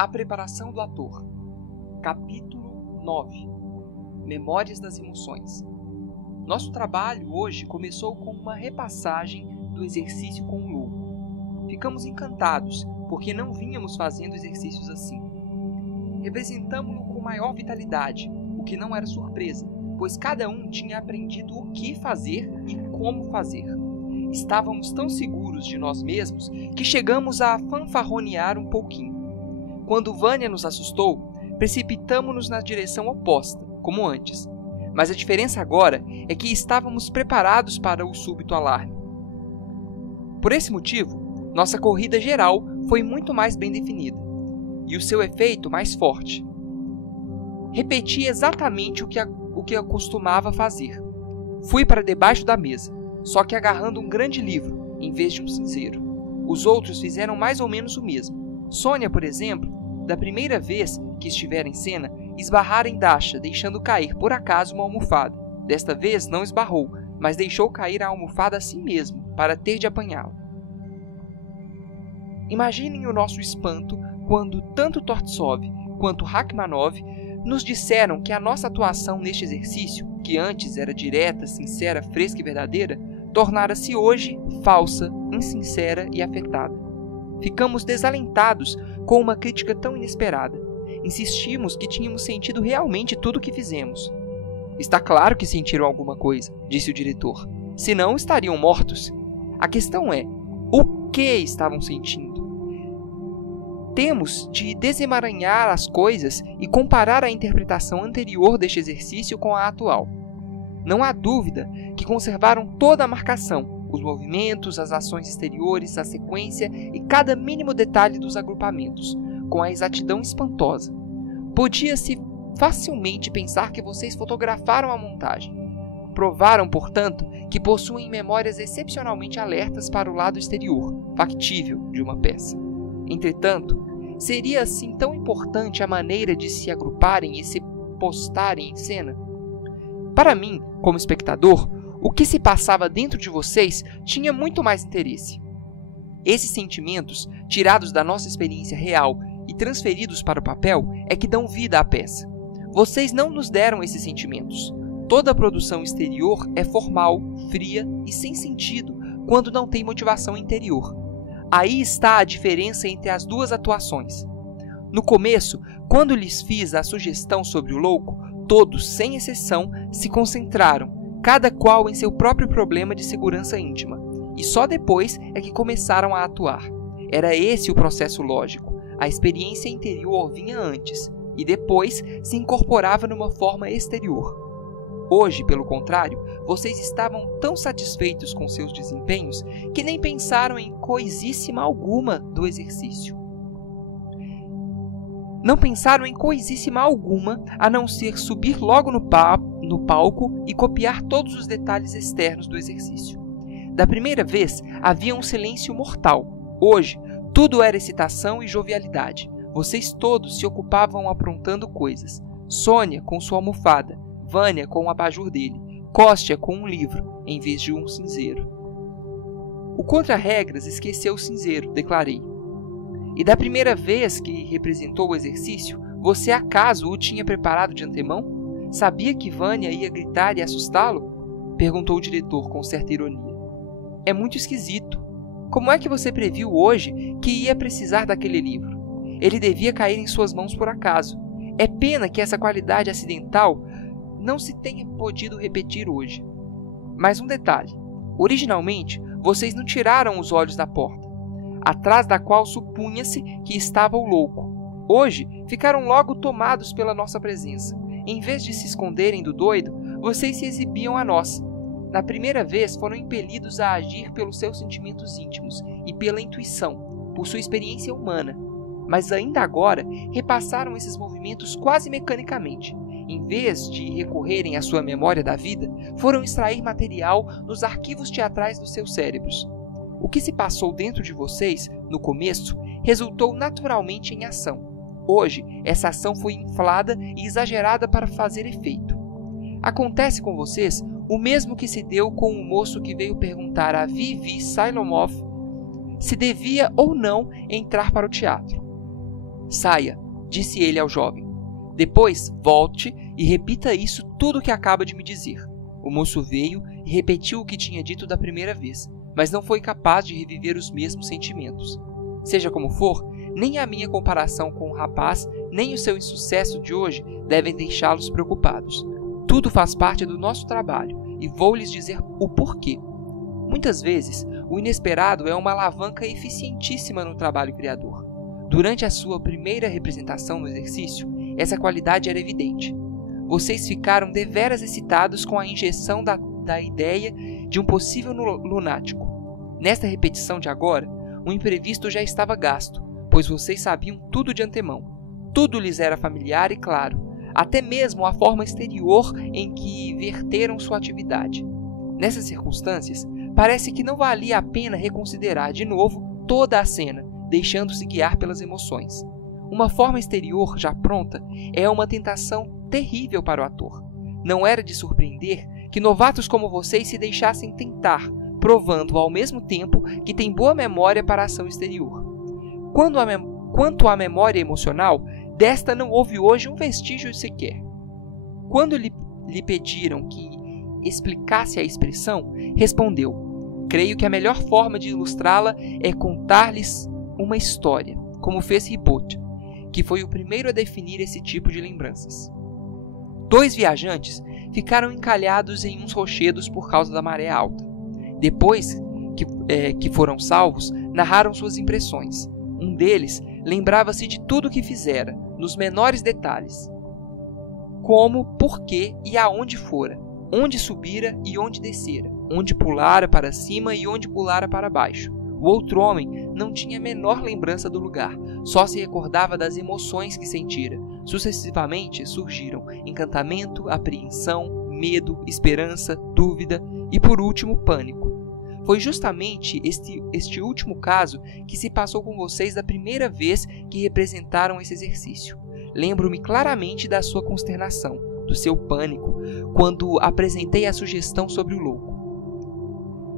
A preparação do ator. Capítulo 9. Memórias das emoções. Nosso trabalho hoje começou com uma repassagem do exercício com o louco. Ficamos encantados, porque não vínhamos fazendo exercícios assim. Representamo-lo com maior vitalidade, o que não era surpresa, pois cada um tinha aprendido o que fazer e como fazer. Estávamos tão seguros de nós mesmos que chegamos a fanfarronear um pouquinho. Quando Vânia nos assustou, precipitamo-nos na direção oposta, como antes. Mas a diferença agora é que estávamos preparados para o súbito alarme. Por esse motivo, nossa corrida geral foi muito mais bem definida, e o seu efeito mais forte. Repeti exatamente o que eu costumava fazer. Fui para debaixo da mesa, só que agarrando um grande livro, em vez de um cinzeiro. Os outros fizeram mais ou menos o mesmo. Sônia, por exemplo, da primeira vez que estivera em cena, esbarrara em Dasha, deixando cair, por acaso, uma almofada. Desta vez não esbarrou, mas deixou cair a almofada a si mesmo, para ter de apanhá-la. Imaginem o nosso espanto quando tanto Tortsov quanto Rachmanov nos disseram que a nossa atuação neste exercício, que antes era direta, sincera, fresca e verdadeira, tornara-se hoje falsa, insincera e afetada. Ficamos desalentados com uma crítica tão inesperada. Insistimos que tínhamos sentido realmente tudo o que fizemos. Está claro que sentiram alguma coisa, disse o diretor. Senão estariam mortos. A questão é, o que estavam sentindo? Temos de desemaranhar as coisas e comparar a interpretação anterior deste exercício com a atual. Não há dúvida que conservaram toda a marcação, os movimentos, as ações exteriores, a sequência e cada mínimo detalhe dos agrupamentos, com a exatidão espantosa. Podia-se facilmente pensar que vocês fotografaram a montagem. Provaram, portanto, que possuem memórias excepcionalmente alertas para o lado exterior, factível, de uma peça. Entretanto, seria assim tão importante a maneira de se agruparem e se postarem em cena? Para mim, como espectador, o que se passava dentro de vocês tinha muito mais interesse. Esses sentimentos, tirados da nossa experiência real e transferidos para o papel, é que dão vida à peça. Vocês não nos deram esses sentimentos. Toda a produção exterior é formal, fria e sem sentido quando não tem motivação interior. Aí está a diferença entre as duas atuações. No começo, quando lhes fiz a sugestão sobre o louco, todos, sem exceção, se concentraram, cada qual em seu próprio problema de segurança íntima, e só depois é que começaram a atuar. Era esse o processo lógico. A experiência interior vinha antes, e depois se incorporava numa forma exterior. Hoje, pelo contrário, vocês estavam tão satisfeitos com seus desempenhos que nem pensaram em coisíssima alguma do exercício. Não pensaram em coisíssima alguma a não ser subir logo no palco e copiar todos os detalhes externos do exercício. Da primeira vez, havia um silêncio mortal. Hoje, tudo era excitação e jovialidade. Vocês todos se ocupavam aprontando coisas. Sônia com sua almofada, Vânia com o abajur dele, Kostya com um livro, em vez de um cinzeiro. O contra-regras esqueceu o cinzeiro, declarei. E da primeira vez que representou o exercício, você acaso o tinha preparado de antemão? Sabia que Vânia ia gritar e assustá-lo? Perguntou o diretor com certa ironia. É muito esquisito. Como é que você previu hoje que ia precisar daquele livro? Ele devia cair em suas mãos por acaso. É pena que essa qualidade acidental não se tenha podido repetir hoje. Mais um detalhe. Originalmente, vocês não tiraram os olhos da porta, atrás da qual supunha-se que estava o louco. Hoje, ficaram logo tomados pela nossa presença. Em vez de se esconderem do doido, vocês se exibiam a nós. Na primeira vez, foram impelidos a agir pelos seus sentimentos íntimos e pela intuição, por sua experiência humana. Mas ainda agora, repassaram esses movimentos quase mecanicamente. Em vez de recorrerem à sua memória da vida, foram extrair material nos arquivos teatrais dos seus cérebros. O que se passou dentro de vocês, no começo, resultou naturalmente em ação. Hoje, essa ação foi inflada e exagerada para fazer efeito. Acontece com vocês o mesmo que se deu com o moço que veio perguntar a Vivi Sailomov se devia ou não entrar para o teatro. Saia, disse ele ao jovem. Depois, volte e repita isso tudo o que acaba de me dizer. O moço veio e repetiu o que tinha dito da primeira vez, mas não foi capaz de reviver os mesmos sentimentos. Seja como for, nem a minha comparação com o rapaz, nem o seu insucesso de hoje devem deixá-los preocupados. Tudo faz parte do nosso trabalho e vou lhes dizer o porquê. Muitas vezes, o inesperado é uma alavanca eficientíssima no trabalho criador. Durante a sua primeira representação no exercício, essa qualidade era evidente. Vocês ficaram deveras excitados com a injeção da ideia de um possível lunático. Nesta repetição de agora, o imprevisto já estava gasto, pois vocês sabiam tudo de antemão. Tudo lhes era familiar e claro, até mesmo a forma exterior em que verteram sua atividade. Nessas circunstâncias, parece que não valia a pena reconsiderar de novo toda a cena, deixando-se guiar pelas emoções. Uma forma exterior já pronta é uma tentação terrível para o ator. Não era de surpreender que novatos como vocês se deixassem tentar, provando ao mesmo tempo que têm boa memória para a ação exterior. Quanto à memória emocional, desta não houve hoje um vestígio sequer. Quando lhe pediram que explicasse a expressão, respondeu: creio que a melhor forma de ilustrá-la é contar-lhes uma história, como fez Ribot, que foi o primeiro a definir esse tipo de lembranças. 2 viajantes ficaram encalhados em uns rochedos por causa da maré alta. Depois que foram salvos, narraram suas impressões. Um deles lembrava-se de tudo o que fizera, nos menores detalhes. Como, por quê e aonde fora, onde subira e onde descera, onde pulara para cima e onde pulara para baixo. O outro homem não tinha a menor lembrança do lugar, só se recordava das emoções que sentira. Sucessivamente surgiram encantamento, apreensão, medo, esperança, dúvida e, por último, pânico. Foi justamente este último caso que se passou com vocês da primeira vez que representaram esse exercício. Lembro-me claramente da sua consternação, do seu pânico, quando apresentei a sugestão sobre o louco.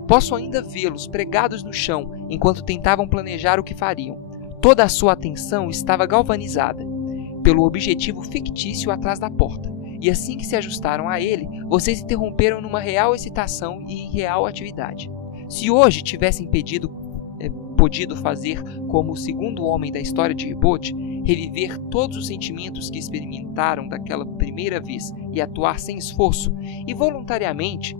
Posso ainda vê-los pregados no chão enquanto tentavam planejar o que fariam. Toda a sua atenção estava galvanizada pelo objetivo fictício atrás da porta, e assim que se ajustaram a ele, vocês interromperam numa real excitação e em real atividade. Se hoje tivessem podido fazer como o segundo homem da história de Ribot, reviver todos os sentimentos que experimentaram daquela primeira vez e atuar sem esforço e voluntariamente,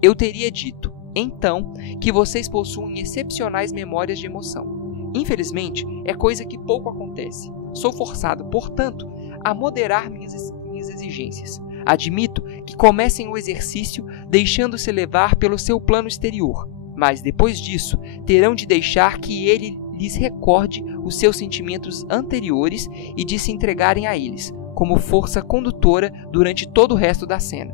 eu teria dito, então, que vocês possuem excepcionais memórias de emoção. Infelizmente, é coisa que pouco acontece. Sou forçado, portanto, a moderar minhas exigências. Admito que comecem o exercício deixando-se levar pelo seu plano exterior, mas depois disso terão de deixar que ele lhes recorde os seus sentimentos anteriores e de se entregarem a eles, como força condutora durante todo o resto da cena.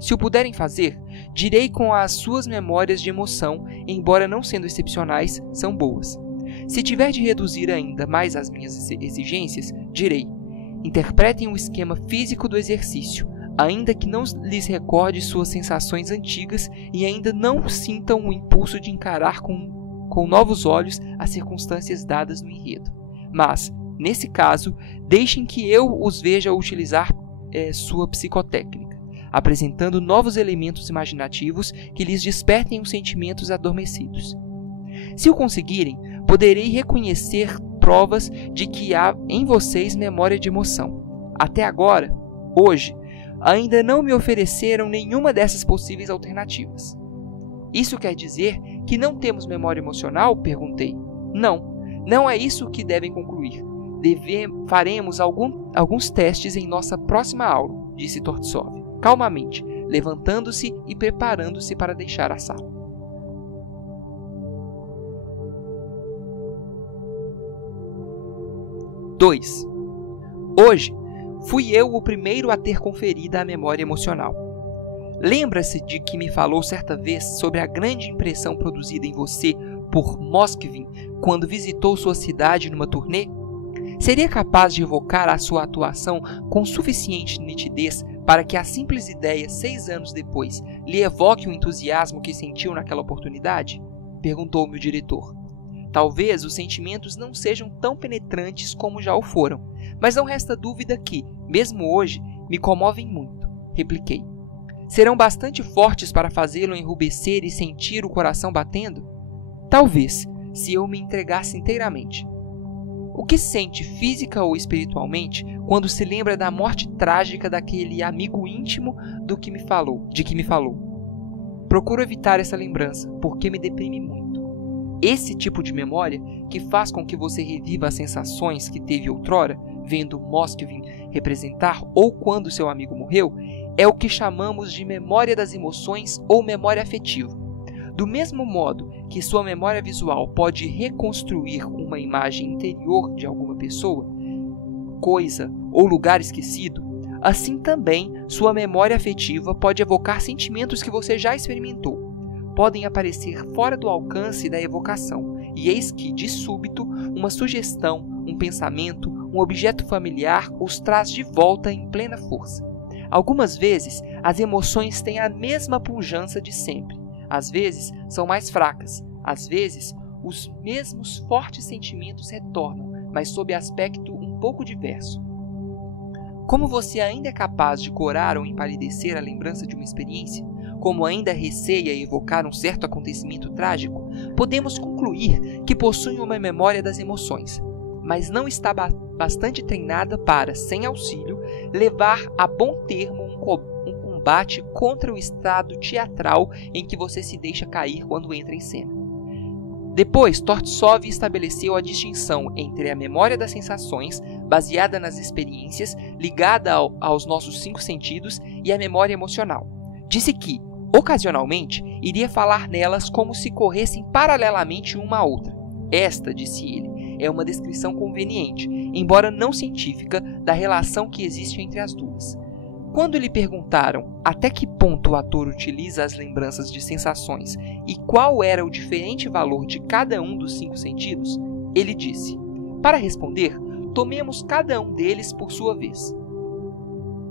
Se o puderem fazer, direi com as suas memórias de emoção, embora não sendo excepcionais, são boas. Se tiver de reduzir ainda mais as minhas exigências, direi: interpretem o esquema físico do exercício, ainda que não lhes recorde suas sensações antigas e ainda não sintam o impulso de encarar com novos olhos as circunstâncias dadas no enredo. Mas, nesse caso, deixem que eu os veja utilizar sua psicotécnica, apresentando novos elementos imaginativos que lhes despertem os sentimentos adormecidos. Se o conseguirem, poderei reconhecer provas de que há em vocês memória de emoção. Até agora, hoje, ainda não me ofereceram nenhuma dessas possíveis alternativas. Isso quer dizer que não temos memória emocional? Perguntei. Não é isso que devem concluir. Faremos alguns testes em nossa próxima aula, disse Tortsov, calmamente, levantando-se e preparando-se para deixar a sala. Hoje, fui eu o primeiro a ter conferido a memória emocional. Lembra-se de que me falou certa vez sobre a grande impressão produzida em você por Moskvin quando visitou sua cidade numa turnê? Seria capaz de evocar a sua atuação com suficiente nitidez para que a simples ideia, 6 anos depois, lhe evoque o entusiasmo que sentiu naquela oportunidade? Perguntou-me o diretor. Talvez os sentimentos não sejam tão penetrantes como já o foram, mas não resta dúvida que, mesmo hoje, me comovem muito, repliquei. Serão bastante fortes para fazê-lo enrubescer e sentir o coração batendo? Talvez, se eu me entregasse inteiramente. O que sente física ou espiritualmente quando se lembra da morte trágica daquele amigo íntimo de que me falou? Procuro evitar essa lembrança, porque me deprime muito. Esse tipo de memória, que faz com que você reviva as sensações que teve outrora, vendo Moskvin representar ou quando seu amigo morreu, é o que chamamos de memória das emoções ou memória afetiva. Do mesmo modo que sua memória visual pode reconstruir uma imagem interior de alguma pessoa, coisa ou lugar esquecido, assim também sua memória afetiva pode evocar sentimentos que você já experimentou. Podem aparecer fora do alcance da evocação, e eis que, de súbito, uma sugestão, um pensamento, um objeto familiar os traz de volta em plena força. Algumas vezes, as emoções têm a mesma pujança de sempre. Às vezes, são mais fracas. Às vezes, os mesmos fortes sentimentos retornam, mas sob aspecto um pouco diverso. Como você ainda é capaz de corar ou empalidecer a lembrança de uma experiência, como ainda receia evocar um certo acontecimento trágico, podemos concluir que possui uma memória das emoções, mas não está bastante treinada para, sem auxílio, levar a bom termo um combate contra o estado teatral em que você se deixa cair quando entra em cena. Depois, Tortsov estabeleceu a distinção entre a memória das sensações, baseada nas experiências, ligada aos nossos 5 sentidos, e a memória emocional. Disse que, ocasionalmente, iria falar nelas como se corressem paralelamente uma à outra. Esta, disse ele, é uma descrição conveniente, embora não científica, da relação que existe entre as duas. Quando lhe perguntaram até que ponto o ator utiliza as lembranças de sensações e qual era o diferente valor de cada um dos 5 sentidos, ele disse: para responder, tomemos cada um deles por sua vez.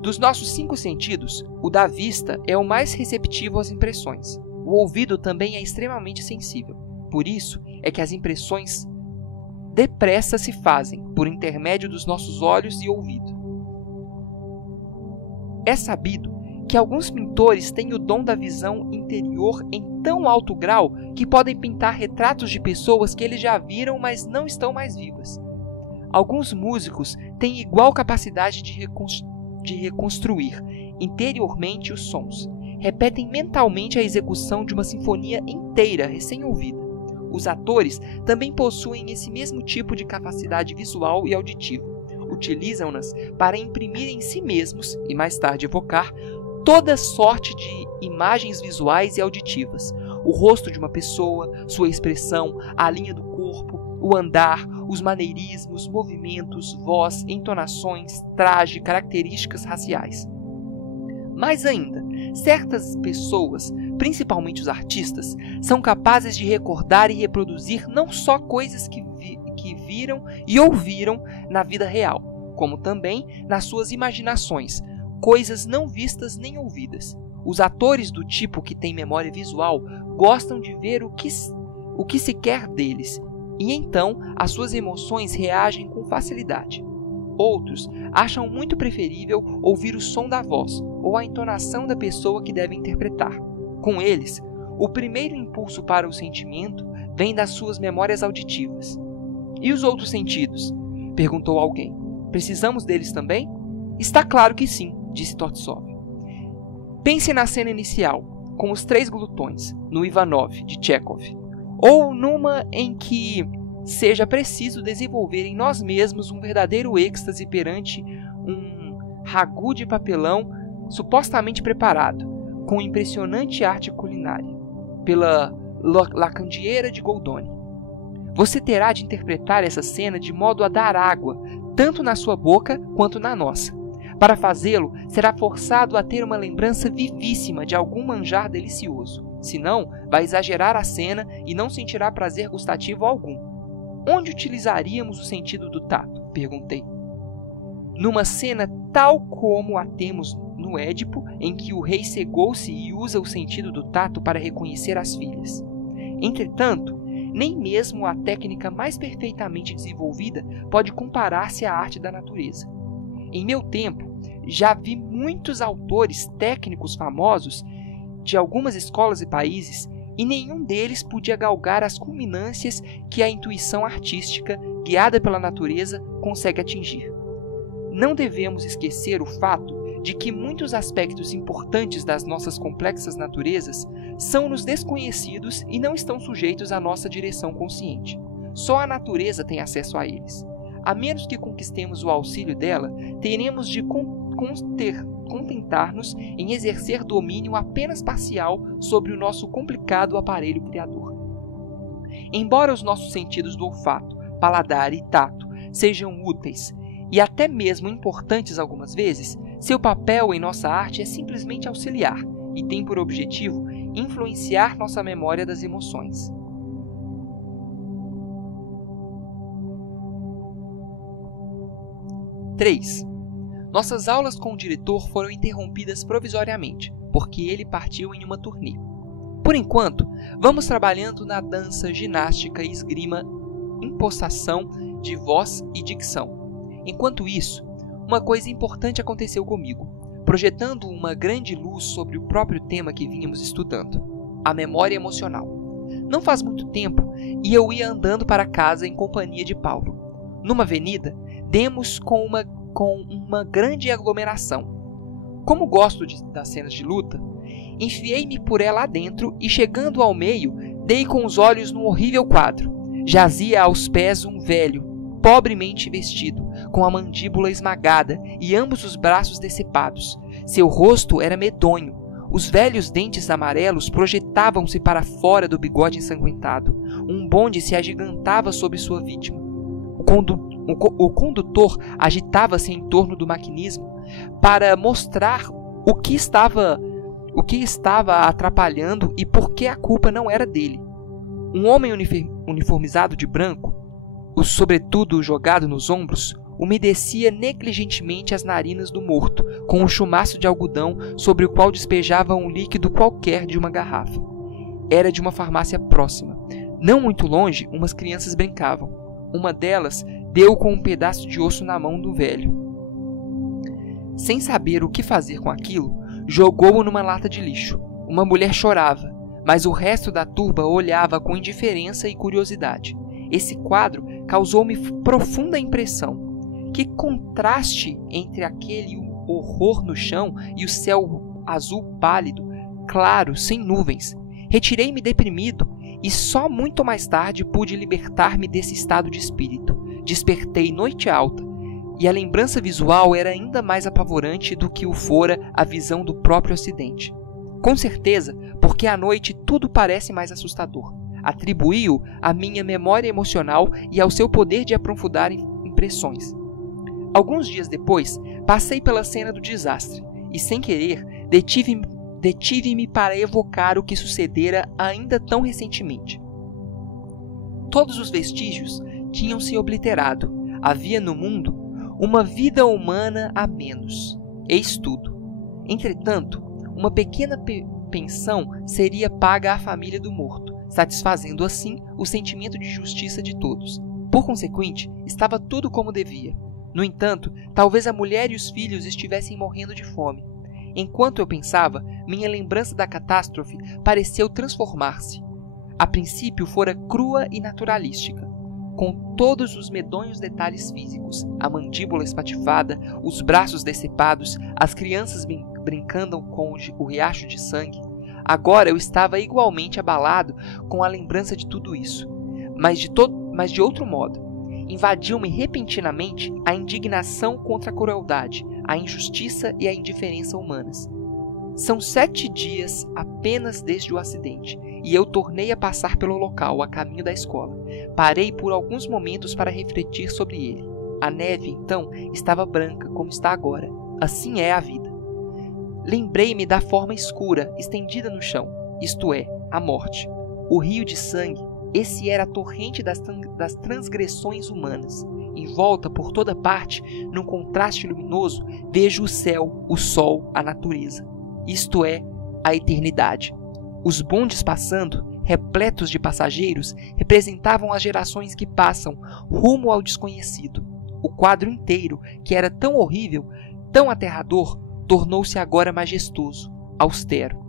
Dos nossos 5 sentidos, o da vista é o mais receptivo às impressões. O ouvido também é extremamente sensível. Por isso é que as impressões depressa se fazem por intermédio dos nossos olhos e ouvido. É sabido que alguns pintores têm o dom da visão interior em tão alto grau que podem pintar retratos de pessoas que eles já viram, mas não estão mais vivas. Alguns músicos têm igual capacidade de reconstruir interiormente os sons. Repetem mentalmente a execução de uma sinfonia inteira recém-ouvida. Os atores também possuem esse mesmo tipo de capacidade visual e auditiva. Utilizam-nas para imprimir em si mesmos, e mais tarde evocar, toda sorte de imagens visuais e auditivas. O rosto de uma pessoa, sua expressão, a linha do corpo, o andar, os maneirismos, movimentos, voz, entonações, traje, características raciais. Mais ainda, certas pessoas, principalmente os artistas, são capazes de recordar e reproduzir não só coisas que viram e ouviram na vida real, como também nas suas imaginações, coisas não vistas nem ouvidas. Os atores do tipo que tem memória visual gostam de ver o que se quer deles, e então as suas emoções reagem com facilidade. Outros acham muito preferível ouvir o som da voz ou a entonação da pessoa que deve interpretar. Com eles, o primeiro impulso para o sentimento vem das suas memórias auditivas. E os outros sentidos? Perguntou alguém. Precisamos deles também? Está claro que sim, disse Tortsov. Pense na cena inicial, com os 3 glutões, no Ivanov, de Chekhov, ou numa em que seja preciso desenvolver em nós mesmos um verdadeiro êxtase perante um ragu de papelão supostamente preparado, com impressionante arte culinária, pela lacandiera de Goldoni. Você terá de interpretar essa cena de modo a dar água, tanto na sua boca quanto na nossa. Para fazê-lo, será forçado a ter uma lembrança vivíssima de algum manjar delicioso. Senão, vai exagerar a cena e não sentirá prazer gustativo algum. Onde utilizaríamos o sentido do tato? Perguntei. Numa cena tal como a temos no Édipo, em que o rei cegou-se e usa o sentido do tato para reconhecer as filhas. Entretanto, Nem mesmo a técnica mais perfeitamente desenvolvida pode comparar-se à arte da natureza. Em meu tempo, já vi muitos autores técnicos famosos de algumas escolas e países, e nenhum deles podia galgar as culminâncias que a intuição artística, guiada pela natureza, consegue atingir. Não devemos esquecer o fato de que muitos aspectos importantes das nossas complexas naturezas são-nos desconhecidos e não estão sujeitos à nossa direção consciente. Só a natureza tem acesso a eles. A menos que conquistemos o auxílio dela, teremos de contentar-nos em exercer domínio apenas parcial sobre o nosso complicado aparelho criador. Embora os nossos sentidos do olfato, paladar e tato sejam úteis e até mesmo importantes algumas vezes, seu papel em nossa arte é simplesmente auxiliar e tem por objetivo influenciar nossa memória das emoções. (3) Nossas aulas com o diretor foram interrompidas provisoriamente, porque ele partiu em uma turnê. Por enquanto, vamos trabalhando na dança, ginástica, esgrima, impostação de voz e dicção. Enquanto isso, uma coisa importante aconteceu comigo, projetando uma grande luz sobre o próprio tema que vínhamos estudando, a memória emocional. Não faz muito tempo, e eu ia andando para casa em companhia de Paulo. Numa avenida, demos com uma grande aglomeração. Como gosto das cenas de luta, enfiei-me por ela adentro e, chegando ao meio, dei com os olhos num horrível quadro. Jazia aos pés um velho, pobremente vestido, com a mandíbula esmagada e ambos os braços decepados. Seu rosto era medonho. Os velhos dentes amarelos projetavam-se para fora do bigode ensanguentado. Um bonde se agigantava sobre sua vítima. O condutor agitava-se em torno do maquinismo para mostrar o que estava atrapalhando e por que a culpa não era dele. Um homem uniformizado de branco, o sobretudo jogado nos ombros, umedecia negligentemente as narinas do morto com um chumaço de algodão sobre o qual despejava um líquido qualquer de uma garrafa. Era de uma farmácia próxima. Não muito longe, umas crianças brincavam. Uma delas deu com um pedaço de osso na mão do velho. Sem saber o que fazer com aquilo, jogou-o numa lata de lixo. Uma mulher chorava, mas o resto da turba olhava com indiferença e curiosidade. Esse quadro causou-me profunda impressão. Que contraste entre aquele horror no chão e o céu azul pálido, claro, sem nuvens. Retirei-me deprimido e só muito mais tarde pude libertar-me desse estado de espírito. Despertei noite alta, e a lembrança visual era ainda mais apavorante do que o fora a visão do próprio acidente. Com certeza, porque à noite tudo parece mais assustador. Atribuí-o à minha memória emocional e ao seu poder de aprofundar impressões. Alguns dias depois, passei pela cena do desastre e, sem querer, detive-me para evocar o que sucedera ainda tão recentemente. Todos os vestígios tinham se obliterado. Havia no mundo uma vida humana a menos. Eis tudo. Entretanto, uma pequena pensão seria paga à família do morto, satisfazendo assim o sentimento de justiça de todos. Por consequente, estava tudo como devia. No entanto, talvez a mulher e os filhos estivessem morrendo de fome. Enquanto eu pensava, minha lembrança da catástrofe pareceu transformar-se. A princípio fora crua e naturalística, com todos os medonhos detalhes físicos, a mandíbula espatifada, os braços decepados, as crianças brincando com o riacho de sangue. Agora eu estava igualmente abalado com a lembrança de tudo isso, mas de outro modo. Invadiu-me repentinamente a indignação contra a crueldade, a injustiça e a indiferença humanas. São 7 dias apenas desde o acidente, e eu tornei a passar pelo local a caminho da escola. Parei por alguns momentos para refletir sobre ele. A neve, então, estava branca, como está agora. Assim é a vida. Lembrei-me da forma escura, estendida no chão, isto é, a morte. O rio de sangue. Esse era a torrente das transgressões humanas. Em volta, por toda parte, num contraste luminoso, vejo o céu, o sol, a natureza. Isto é, a eternidade. Os bondes passando, repletos de passageiros, representavam as gerações que passam rumo ao desconhecido. O quadro inteiro, que era tão horrível, tão aterrador, tornou-se agora majestoso, austero.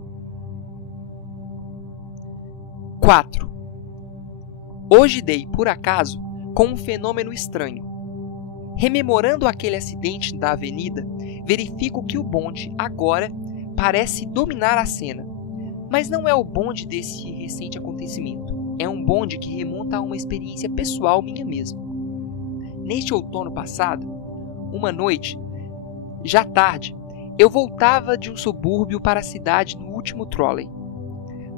4. Hoje dei, por acaso, com um fenômeno estranho. Rememorando aquele acidente da avenida, verifico que o bonde, agora, parece dominar a cena. Mas não é o bonde desse recente acontecimento. É um bonde que remonta a uma experiência pessoal minha mesma. Neste outono passado, uma noite, já tarde, eu voltava de um subúrbio para a cidade no último trolley.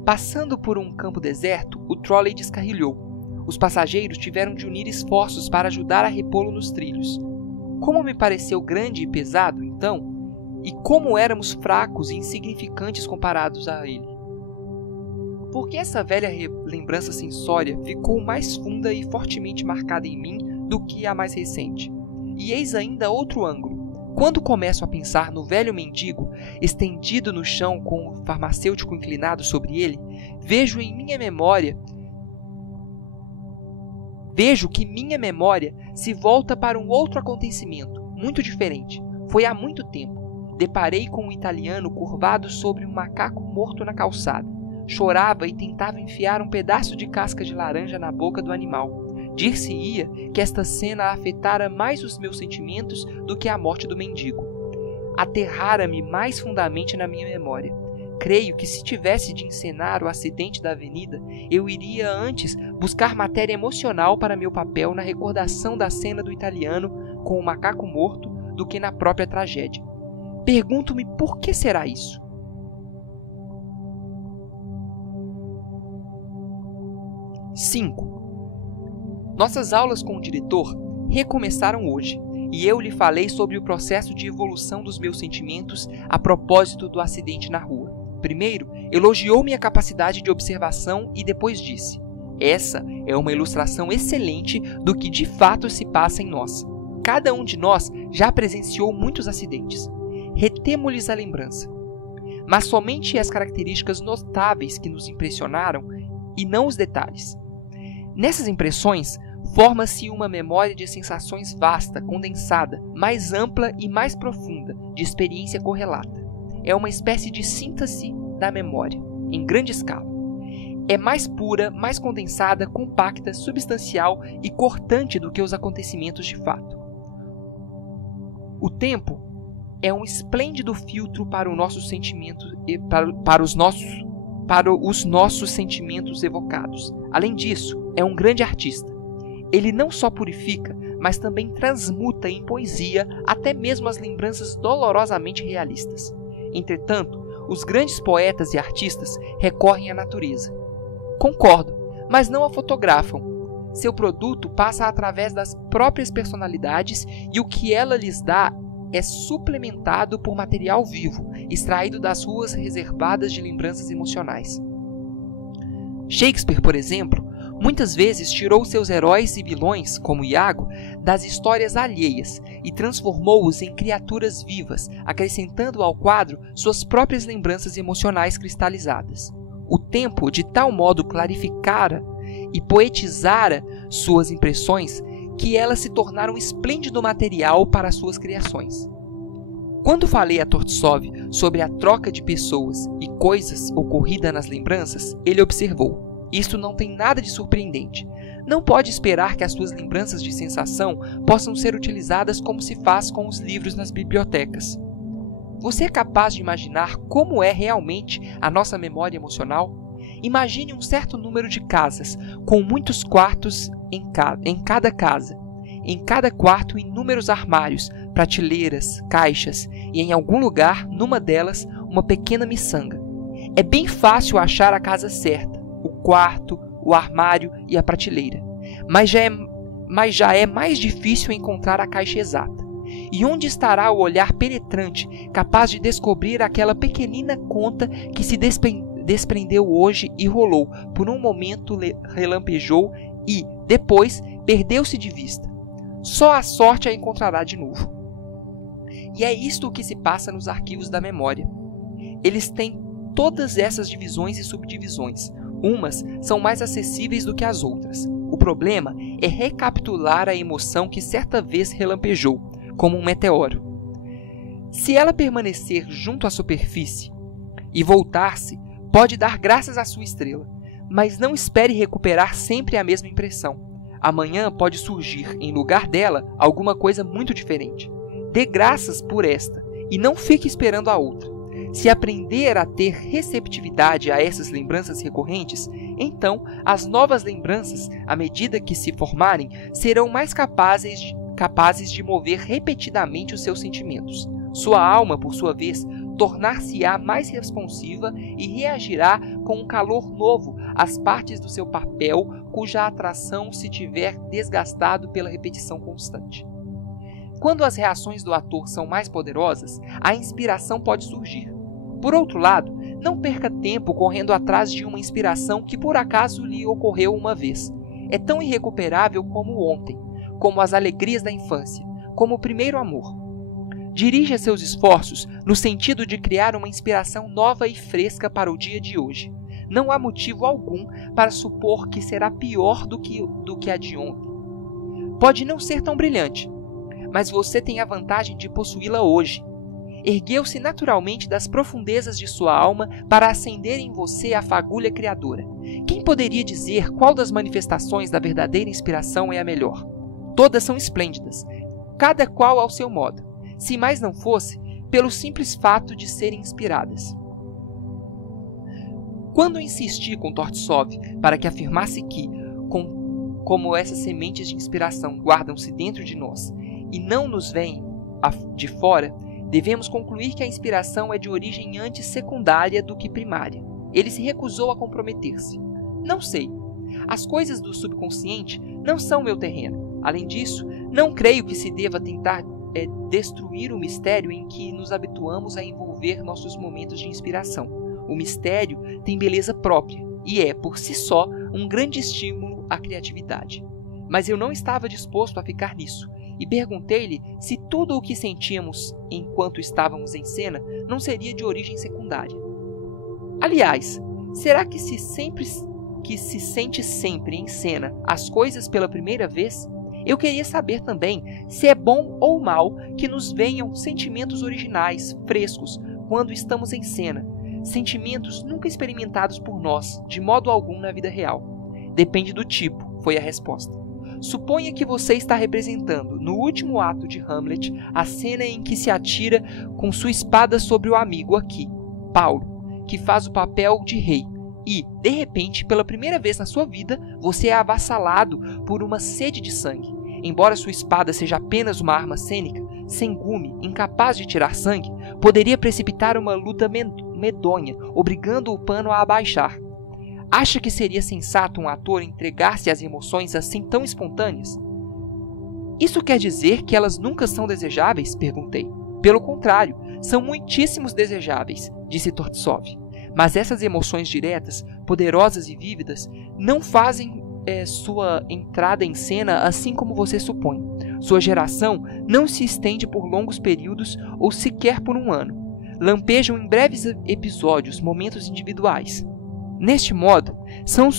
Passando por um campo deserto, o trolley descarrilhou. Os passageiros tiveram de unir esforços para ajudar a repô-lo nos trilhos. Como me pareceu grande e pesado, então, e como éramos fracos e insignificantes comparados a ele. Porque essa velha lembrança sensória ficou mais funda e fortemente marcada em mim do que a mais recente. E eis ainda outro ângulo. Quando começo a pensar no velho mendigo, estendido no chão com o farmacêutico inclinado sobre ele, vejo que minha memória se volta para um outro acontecimento, muito diferente. Foi há muito tempo. Deparei com um italiano curvado sobre um macaco morto na calçada. Chorava e tentava enfiar um pedaço de casca de laranja na boca do animal. Dir-se-ia que esta cena afetara mais os meus sentimentos do que a morte do mendigo. Aterrara-me mais fundamente na minha memória. Creio que se tivesse de encenar o acidente da avenida, eu iria antes buscar matéria emocional para meu papel na recordação da cena do italiano com o macaco morto do que na própria tragédia. Pergunto-me por que será isso? 5. Nossas aulas com o diretor recomeçaram hoje, e eu lhe falei sobre o processo de evolução dos meus sentimentos a propósito do acidente na rua. Primeiro, elogiou minha capacidade de observação e depois disse: essa é uma ilustração excelente do que de fato se passa em nós. Cada um de nós já presenciou muitos acidentes. Retemo-lhes a lembrança. Mas somente as características notáveis que nos impressionaram e não os detalhes. Nessas impressões, forma-se uma memória de sensações vasta, condensada, mais ampla e mais profunda, de experiência correlata. É uma espécie de síntese da memória, em grande escala. É mais pura, mais condensada, compacta, substancial e cortante do que os acontecimentos de fato. O tempo é um esplêndido filtro para o nosso sentimento e para os nossos sentimentos evocados. Além disso, é um grande artista. Ele não só purifica, mas também transmuta em poesia até mesmo as lembranças dolorosamente realistas. Entretanto, os grandes poetas e artistas recorrem à natureza. Concordo, mas não a fotografam. Seu produto passa através das próprias personalidades e o que ela lhes dá é suplementado por material vivo, extraído das ruas reservadas de lembranças emocionais. Shakespeare, por exemplo, muitas vezes tirou seus heróis e vilões, como Iago, das histórias alheias e transformou-os em criaturas vivas, acrescentando ao quadro suas próprias lembranças emocionais cristalizadas. O tempo de tal modo clarificara e poetizara suas impressões que elas se tornaram esplêndido material para suas criações. Quando falei a Tortsov sobre a troca de pessoas e coisas ocorrida nas lembranças, ele observou: isto não tem nada de surpreendente. Não pode esperar que as suas lembranças de sensação possam ser utilizadas como se faz com os livros nas bibliotecas. Você é capaz de imaginar como é realmente a nossa memória emocional? Imagine um certo número de casas, com muitos quartos em cada casa. Em cada quarto, inúmeros armários, prateleiras, caixas e, em algum lugar, numa delas, uma pequena miçanga. É bem fácil achar a casa certa, o quarto, o armário e a prateleira. Mas já é mais difícil encontrar a caixa exata. E onde estará o olhar penetrante, capaz de descobrir aquela pequenina conta que se desprendeu hoje e rolou, por um momento relampejou e, depois, perdeu-se de vista? Só a sorte a encontrará de novo. E é isto o que se passa nos arquivos da memória. Eles têm todas essas divisões e subdivisões. Umas são mais acessíveis do que as outras. O problema é recapitular a emoção que certa vez relampejou, como um meteoro. Se ela permanecer junto à superfície e voltar-se, pode dar graças à sua estrela, mas não espere recuperar sempre a mesma impressão. Amanhã pode surgir, em lugar dela, alguma coisa muito diferente. Dê graças por esta e não fique esperando a outra. Se aprender a ter receptividade a essas lembranças recorrentes, então as novas lembranças, à medida que se formarem, serão mais capazes de mover repetidamente os seus sentimentos. Sua alma, por sua vez, tornar-se-á mais responsiva e reagirá com um calor novo às partes do seu papel cuja atração se tiver desgastado pela repetição constante. Quando as reações do ator são mais poderosas, a inspiração pode surgir. Por outro lado, não perca tempo correndo atrás de uma inspiração que por acaso lhe ocorreu uma vez. É tão irrecuperável como ontem, como as alegrias da infância, como o primeiro amor. Dirija seus esforços no sentido de criar uma inspiração nova e fresca para o dia de hoje. Não há motivo algum para supor que será pior do que a de ontem. Pode não ser tão brilhante, mas você tem a vantagem de possuí-la hoje. Ergueu-se naturalmente das profundezas de sua alma para acender em você a fagulha criadora. Quem poderia dizer qual das manifestações da verdadeira inspiração é a melhor? Todas são esplêndidas, cada qual ao seu modo, se mais não fosse pelo simples fato de serem inspiradas. Quando insisti com Tortsov para que afirmasse que, como essas sementes de inspiração guardam-se dentro de nós e não nos vêm de fora, devemos concluir que a inspiração é de origem antes secundária do que primária. Ele se recusou a comprometer-se. Não sei. As coisas do subconsciente não são meu terreno. Além disso, não creio que se deva tentar destruir o mistério em que nos habituamos a envolver nossos momentos de inspiração. O mistério tem beleza própria e é, por si só, um grande estímulo à criatividade. Mas eu não estava disposto a ficar nisso e perguntei-lhe se tudo o que sentíamos enquanto estávamos em cena não seria de origem secundária. Aliás, será que se sente sempre em cena as coisas pela primeira vez? Eu queria saber também se é bom ou mal que nos venham sentimentos originais, frescos, quando estamos em cena, sentimentos nunca experimentados por nós, de modo algum na vida real. Depende do tipo, foi a resposta. Suponha que você está representando, no último ato de Hamlet, a cena em que se atira com sua espada sobre o amigo aqui, Paulo, que faz o papel de rei. E, de repente, pela primeira vez na sua vida, você é avassalado por uma sede de sangue. Embora sua espada seja apenas uma arma cênica, sem gume, incapaz de tirar sangue, poderia precipitar uma luta medonha, obrigando o pano a abaixar. Acha que seria sensato um ator entregar-se às emoções assim tão espontâneas? Isso quer dizer que elas nunca são desejáveis? Perguntei. Pelo contrário, são muitíssimos desejáveis, disse Tortsov. Mas essas emoções diretas, poderosas e vívidas, não fazem sua entrada em cena assim como você supõe. Sua geração não se estende por longos períodos ou sequer por um ano. Lampejam em breves episódios, momentos individuais. Neste modo, são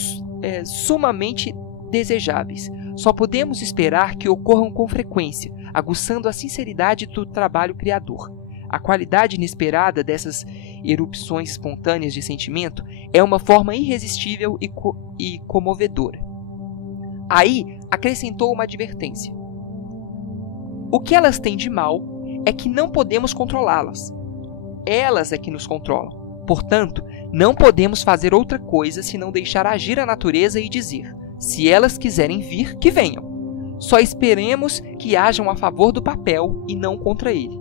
sumamente desejáveis. Só podemos esperar que ocorram com frequência, aguçando a sinceridade do trabalho criador. A qualidade inesperada dessas erupções espontâneas de sentimento é uma forma irresistível e comovedora. Aí acrescentou uma advertência. O que elas têm de mal é que não podemos controlá-las. Elas é que nos controlam. Portanto, não podemos fazer outra coisa senão deixar agir a natureza e dizer, se elas quiserem vir, que venham. Só esperemos que hajam a favor do papel e não contra ele.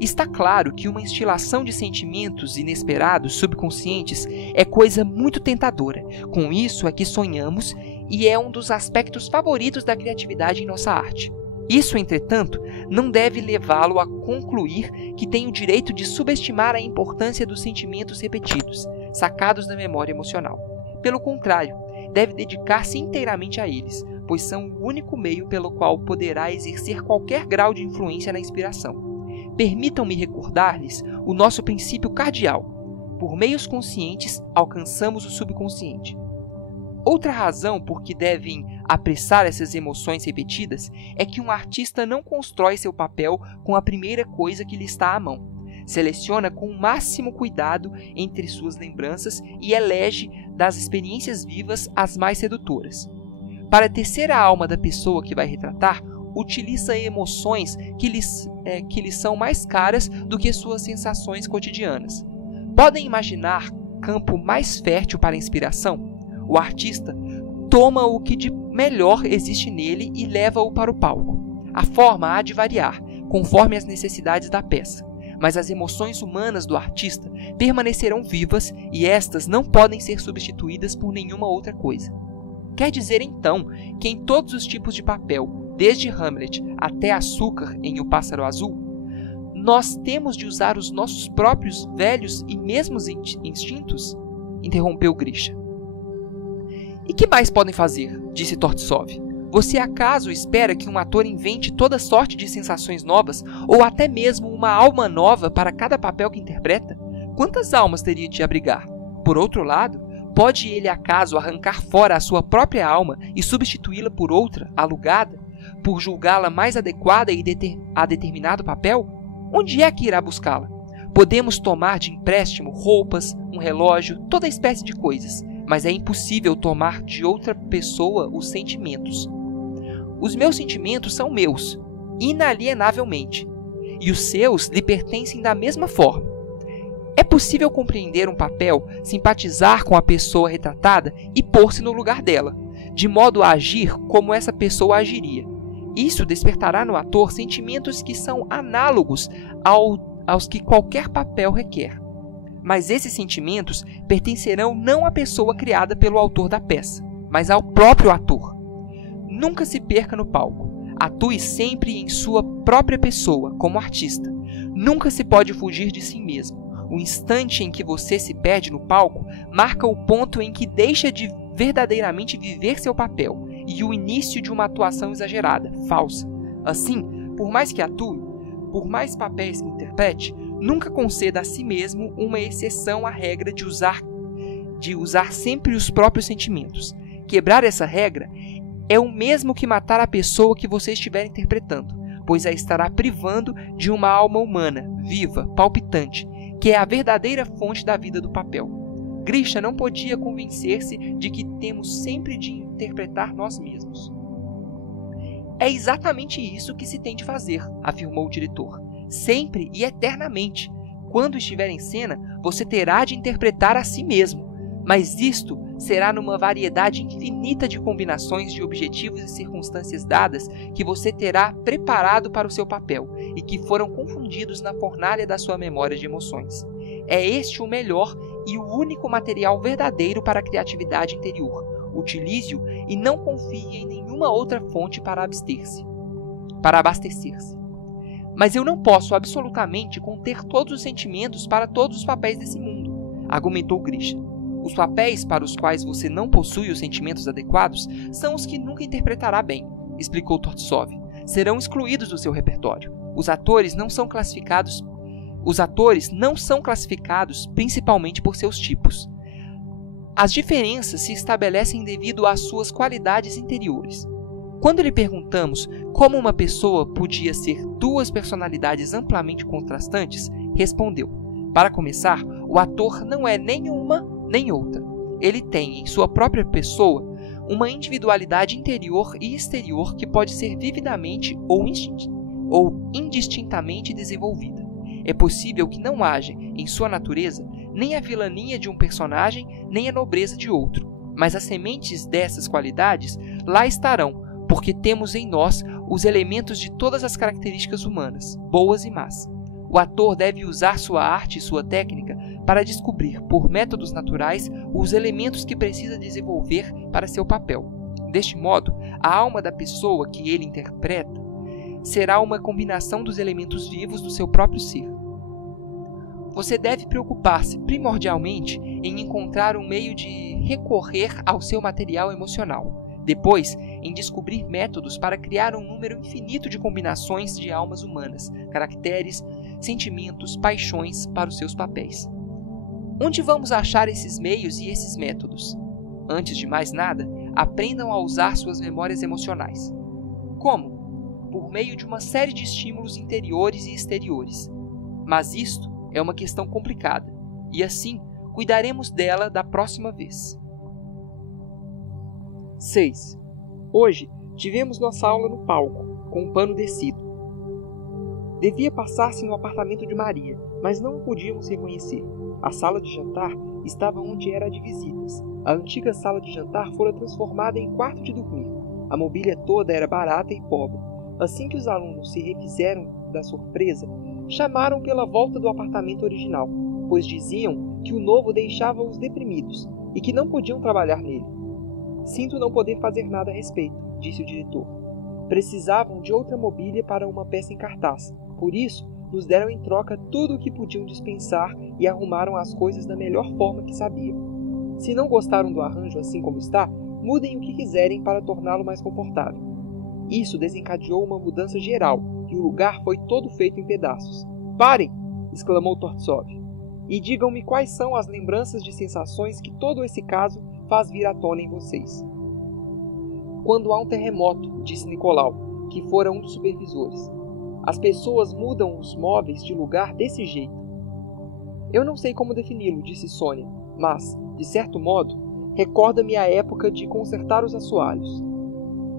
Está claro que uma instilação de sentimentos inesperados, subconscientes, é coisa muito tentadora. Com isso é que sonhamos e é um dos aspectos favoritos da criatividade em nossa arte. Isso, entretanto, não deve levá-lo a concluir que tem o direito de subestimar a importância dos sentimentos repetidos, sacados da memória emocional. Pelo contrário, deve dedicar-se inteiramente a eles, pois são o único meio pelo qual poderá exercer qualquer grau de influência na inspiração. Permitam-me recordar-lhes o nosso princípio cardeal. Por meios conscientes, alcançamos o subconsciente. Outra razão por que devem apressar essas emoções repetidas é que um artista não constrói seu papel com a primeira coisa que lhe está à mão. Seleciona com o máximo cuidado entre suas lembranças e elege das experiências vivas as mais sedutoras. Para tecer a alma da pessoa que vai retratar, utiliza emoções que lhes são mais caras do que suas sensações cotidianas. Podem imaginar campo mais fértil para a inspiração? O artista toma o que de melhor existe nele e leva-o para o palco. A forma há de variar, conforme as necessidades da peça, mas as emoções humanas do artista permanecerão vivas e estas não podem ser substituídas por nenhuma outra coisa. Quer dizer, então, que em todos os tipos de papel, desde Hamlet até Açúcar em O Pássaro Azul, nós temos de usar os nossos próprios velhos e mesmos instintos? Interrompeu Grisha. E que mais podem fazer? Disse Tortsov. Você acaso espera que um ator invente toda sorte de sensações novas ou até mesmo uma alma nova para cada papel que interpreta? Quantas almas teria de abrigar? Por outro lado, pode ele acaso arrancar fora a sua própria alma e substituí-la por outra, alugada, por julgá-la mais adequada a determinado papel? Onde é que irá buscá-la? Podemos tomar de empréstimo roupas, um relógio, toda espécie de coisas, mas é impossível tomar de outra pessoa os sentimentos. Os meus sentimentos são meus, inalienavelmente, e os seus lhe pertencem da mesma forma. É possível compreender um papel, simpatizar com a pessoa retratada e pôr-se no lugar dela, de modo a agir como essa pessoa agiria. Isso despertará no ator sentimentos que são análogos aos que qualquer papel requer. Mas esses sentimentos pertencerão não à pessoa criada pelo autor da peça, mas ao próprio ator. Nunca se perca no palco. Atue sempre em sua própria pessoa, como artista. Nunca se pode fugir de si mesmo. O instante em que você se perde no palco marca o ponto em que deixa de verdadeiramente viver seu papel e o início de uma atuação exagerada, falsa. Assim, por mais que atue, por mais papéis que interprete, nunca conceda a si mesmo uma exceção à regra de usar sempre os próprios sentimentos. Quebrar essa regra é o mesmo que matar a pessoa que você estiver interpretando, pois a estará privando de uma alma humana, viva, palpitante, que é a verdadeira fonte da vida do papel. Grisha não podia convencer-se de que temos sempre de interpretar nós mesmos. É exatamente isso que se tem de fazer, afirmou o diretor. Sempre e eternamente. Quando estiver em cena, você terá de interpretar a si mesmo, mas isto será numa variedade infinita de combinações de objetivos e circunstâncias dadas que você terá preparado para o seu papel e que foram confundidos na fornalha da sua memória de emoções. É este o melhor e o único material verdadeiro para a criatividade interior. Utilize-o e não confie em nenhuma outra fonte para abastecer-se. Mas eu não posso absolutamente conter todos os sentimentos para todos os papéis desse mundo, argumentou Grisha. Os papéis para os quais você não possui os sentimentos adequados são os que nunca interpretará bem, explicou Tortsov. Serão excluídos do seu repertório. Os atores não são classificados principalmente por seus tipos. As diferenças se estabelecem devido às suas qualidades interiores. Quando lhe perguntamos como uma pessoa podia ser duas personalidades amplamente contrastantes, respondeu: para começar, o ator não é nem uma nem outra. Ele tem em sua própria pessoa uma individualidade interior e exterior que pode ser vividamente ou indistintamente desenvolvida. É possível que não haja em sua natureza nem a vilania de um personagem nem a nobreza de outro, mas as sementes dessas qualidades lá estarão, porque temos em nós os elementos de todas as características humanas, boas e más. O ator deve usar sua arte e sua técnica para descobrir, por métodos naturais, os elementos que precisa desenvolver para seu papel. Deste modo, a alma da pessoa que ele interpreta será uma combinação dos elementos vivos do seu próprio ser. Você deve preocupar-se primordialmente em encontrar um meio de recorrer ao seu material emocional. Depois, em descobrir métodos para criar um número infinito de combinações de almas humanas, caracteres, sentimentos, paixões para os seus papéis. Onde vamos achar esses meios e esses métodos? Antes de mais nada, aprendam a usar suas memórias emocionais. Como? Por meio de uma série de estímulos interiores e exteriores. Mas isto é uma questão complicada, e assim cuidaremos dela da próxima vez. 6. Hoje tivemos nossa aula no palco, com um pano descido. Devia passar-se no apartamento de Maria, mas não o podíamos reconhecer. A sala de jantar estava onde era a de visitas. A antiga sala de jantar fora transformada em quarto de dormir. A mobília toda era barata e pobre. Assim que os alunos se refizeram da surpresa, chamaram pela volta do apartamento original, pois diziam que o novo deixava-os deprimidos e que não podiam trabalhar nele. Sinto não poder fazer nada a respeito, disse o diretor. Precisavam de outra mobília para uma peça em cartaz. Por isso, nos deram em troca tudo o que podiam dispensar e arrumaram as coisas da melhor forma que sabiam. Se não gostaram do arranjo assim como está, mudem o que quiserem para torná-lo mais confortável. Isso desencadeou uma mudança geral e o lugar foi todo feito em pedaços. Parem! Exclamou Tortsov. E digam-me quais são as lembranças de sensações que todo esse caso faz vir à tona em vocês. Quando há um terremoto, disse Nicolau, que fora um dos supervisores. As pessoas mudam os móveis de lugar desse jeito. Eu não sei como defini-lo, disse Sônia, mas, de certo modo, recorda-me a época de consertar os assoalhos.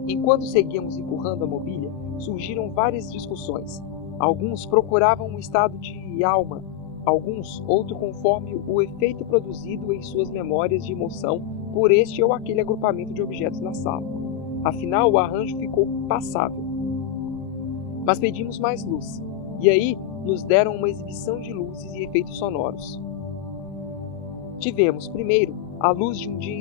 Enquanto seguíamos empurrando a mobília, surgiram várias discussões. Alguns procuravam um estado de alma, alguns outro conforme o efeito produzido em suas memórias de emoção por este ou aquele agrupamento de objetos na sala. Afinal, o arranjo ficou passável. Mas pedimos mais luz, e aí nos deram uma exibição de luzes e efeitos sonoros. Tivemos, primeiro, a luz de um dia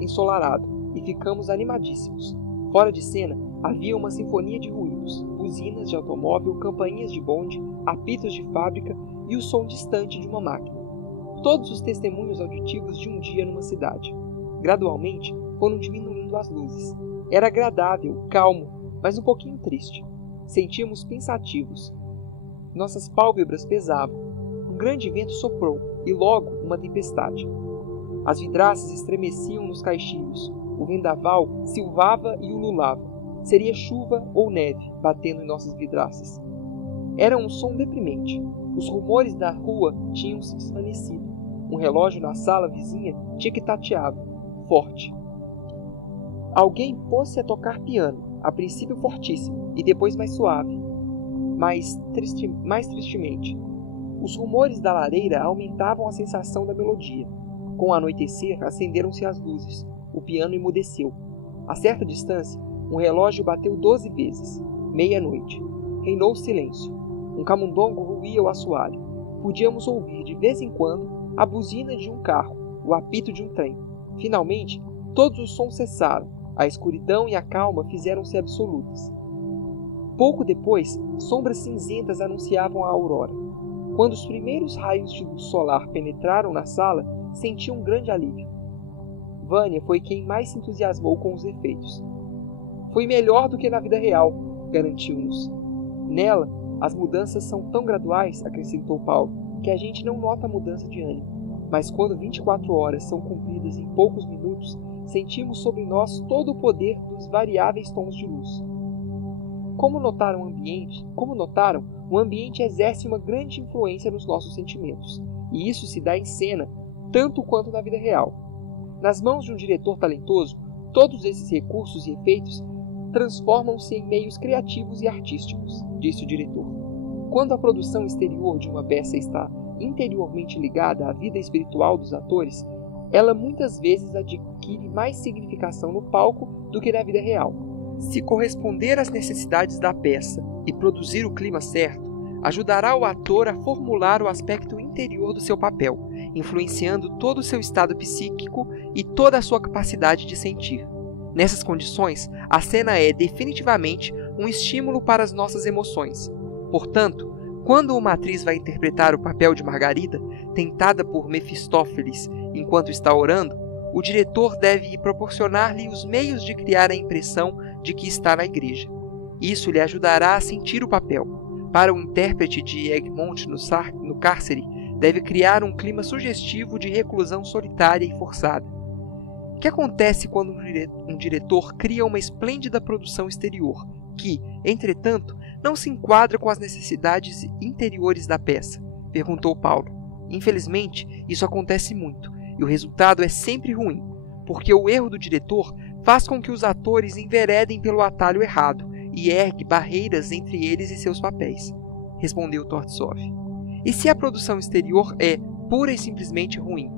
ensolarado, e ficamos animadíssimos. Fora de cena, havia uma sinfonia de ruídos, buzinas de automóvel, campainhas de bonde, apitos de fábrica e o som distante de uma máquina. Todos os testemunhos auditivos de um dia numa cidade. Gradualmente, foram diminuindo as luzes. Era agradável, calmo, mas um pouquinho triste. Sentíamos pensativos. Nossas pálpebras pesavam. Um grande vento soprou, e logo uma tempestade. As vidraças estremeciam nos caixilhos. O vendaval silvava e ululava. Seria chuva ou neve batendo em nossas vidraças. Era um som deprimente. Os rumores da rua tinham se desvanecido. Um relógio na sala vizinha tic-tateava, forte. Alguém pôs-se a tocar piano, a princípio fortíssimo, e depois mais suave, mais tristemente. Os rumores da lareira aumentavam a sensação da melodia. Com o anoitecer, acenderam-se as luzes. O piano emudeceu. A certa distância, um relógio bateu 12 vezes. Meia-noite. Reinou silêncio. Um camundongo ruía o assoalho. Podíamos ouvir, de vez em quando, a buzina de um carro, o apito de um trem. Finalmente, todos os sons cessaram. A escuridão e a calma fizeram-se absolutas. Pouco depois, sombras cinzentas anunciavam a aurora. Quando os primeiros raios de luz solar penetraram na sala, senti um grande alívio. Vânia foi quem mais se entusiasmou com os efeitos. Foi melhor do que na vida real, garantiu-nos. Nela, as mudanças são tão graduais, acrescentou Paulo, que a gente não nota a mudança de ânimo. Mas quando 24 horas são cumpridas em poucos minutos, sentimos sobre nós todo o poder dos variáveis tons de luz. Como notaram, o ambiente exerce uma grande influência nos nossos sentimentos, e isso se dá em cena, tanto quanto na vida real. Nas mãos de um diretor talentoso, todos esses recursos e efeitos transformam-se em meios criativos e artísticos, disse o diretor. Quando a produção exterior de uma peça está interiormente ligada à vida espiritual dos atores, ela muitas vezes adquire mais significação no palco do que na vida real. Se corresponder às necessidades da peça e produzir o clima certo, ajudará o ator a formular o aspecto interior do seu papel, influenciando todo o seu estado psíquico e toda a sua capacidade de sentir. Nessas condições, a cena é definitivamente um estímulo para as nossas emoções. Portanto, quando uma atriz vai interpretar o papel de Margarida, tentada por Mefistófeles enquanto está orando, o diretor deve proporcionar-lhe os meios de criar a impressão de que está na igreja. Isso lhe ajudará a sentir o papel. Para o intérprete de Egmont no cárcere, deve criar um clima sugestivo de reclusão solitária e forçada. O que acontece quando um diretor cria uma esplêndida produção exterior, que, entretanto, não se enquadra com as necessidades interiores da peça? Perguntou Paulo. Infelizmente, isso acontece muito, e o resultado é sempre ruim, porque o erro do diretor faz com que os atores enveredem pelo atalho errado e ergue barreiras entre eles e seus papéis, respondeu Tortsov. E se a produção exterior é pura e simplesmente ruim?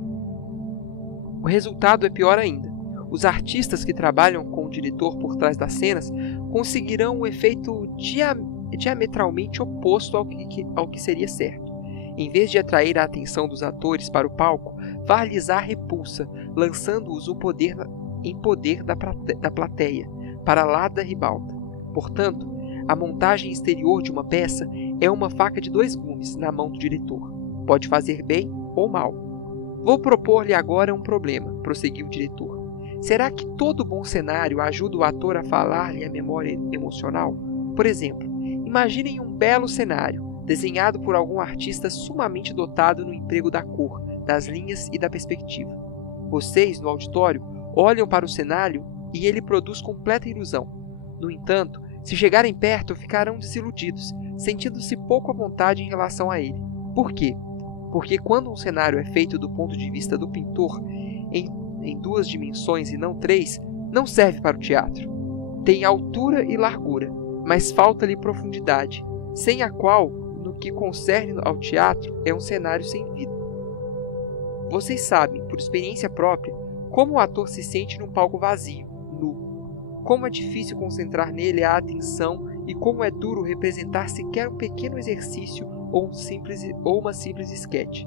O resultado é pior ainda. Os artistas que trabalham com o diretor por trás das cenas conseguirão um efeito diametralmente oposto ao que seria certo. Em vez de atrair a atenção dos atores para o palco, far-lhes a repulsa, lançando-os em poder da plateia, para lá da ribalta. Portanto, a montagem exterior de uma peça é uma faca de dois gumes na mão do diretor. Pode fazer bem ou mal. Vou propor-lhe agora um problema, prosseguiu o diretor. Será que todo bom cenário ajuda o ator a falar-lhe a memória emocional? Por exemplo, imaginem um belo cenário, desenhado por algum artista sumamente dotado no emprego da cor, das linhas e da perspectiva. Vocês, no auditório, olham para o cenário e ele produz completa ilusão. No entanto, se chegarem perto, ficarão desiludidos, sentindo-se pouco à vontade em relação a ele. Por quê? Porque quando um cenário é feito do ponto de vista do pintor, em duas dimensões e não três, não serve para o teatro. Tem altura e largura, mas falta-lhe profundidade, sem a qual, no que concerne ao teatro, é um cenário sem vida. Vocês sabem, por experiência própria, como o ator se sente num palco vazio, nu. Como é difícil concentrar nele a atenção e como é duro representar sequer um pequeno exercício ou uma simples esquete.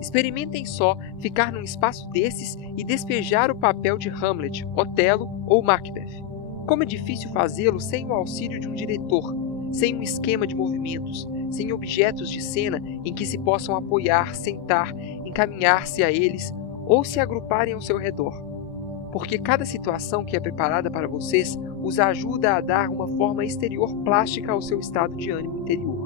Experimentem só ficar num espaço desses e despejar o papel de Hamlet, Otelo ou Macbeth. Como é difícil fazê-lo sem o auxílio de um diretor, sem um esquema de movimentos, sem objetos de cena em que se possam apoiar, sentar, encaminhar-se a eles ou se agruparem ao seu redor. Porque cada situação que é preparada para vocês os ajuda a dar uma forma exterior plástica ao seu estado de ânimo interior.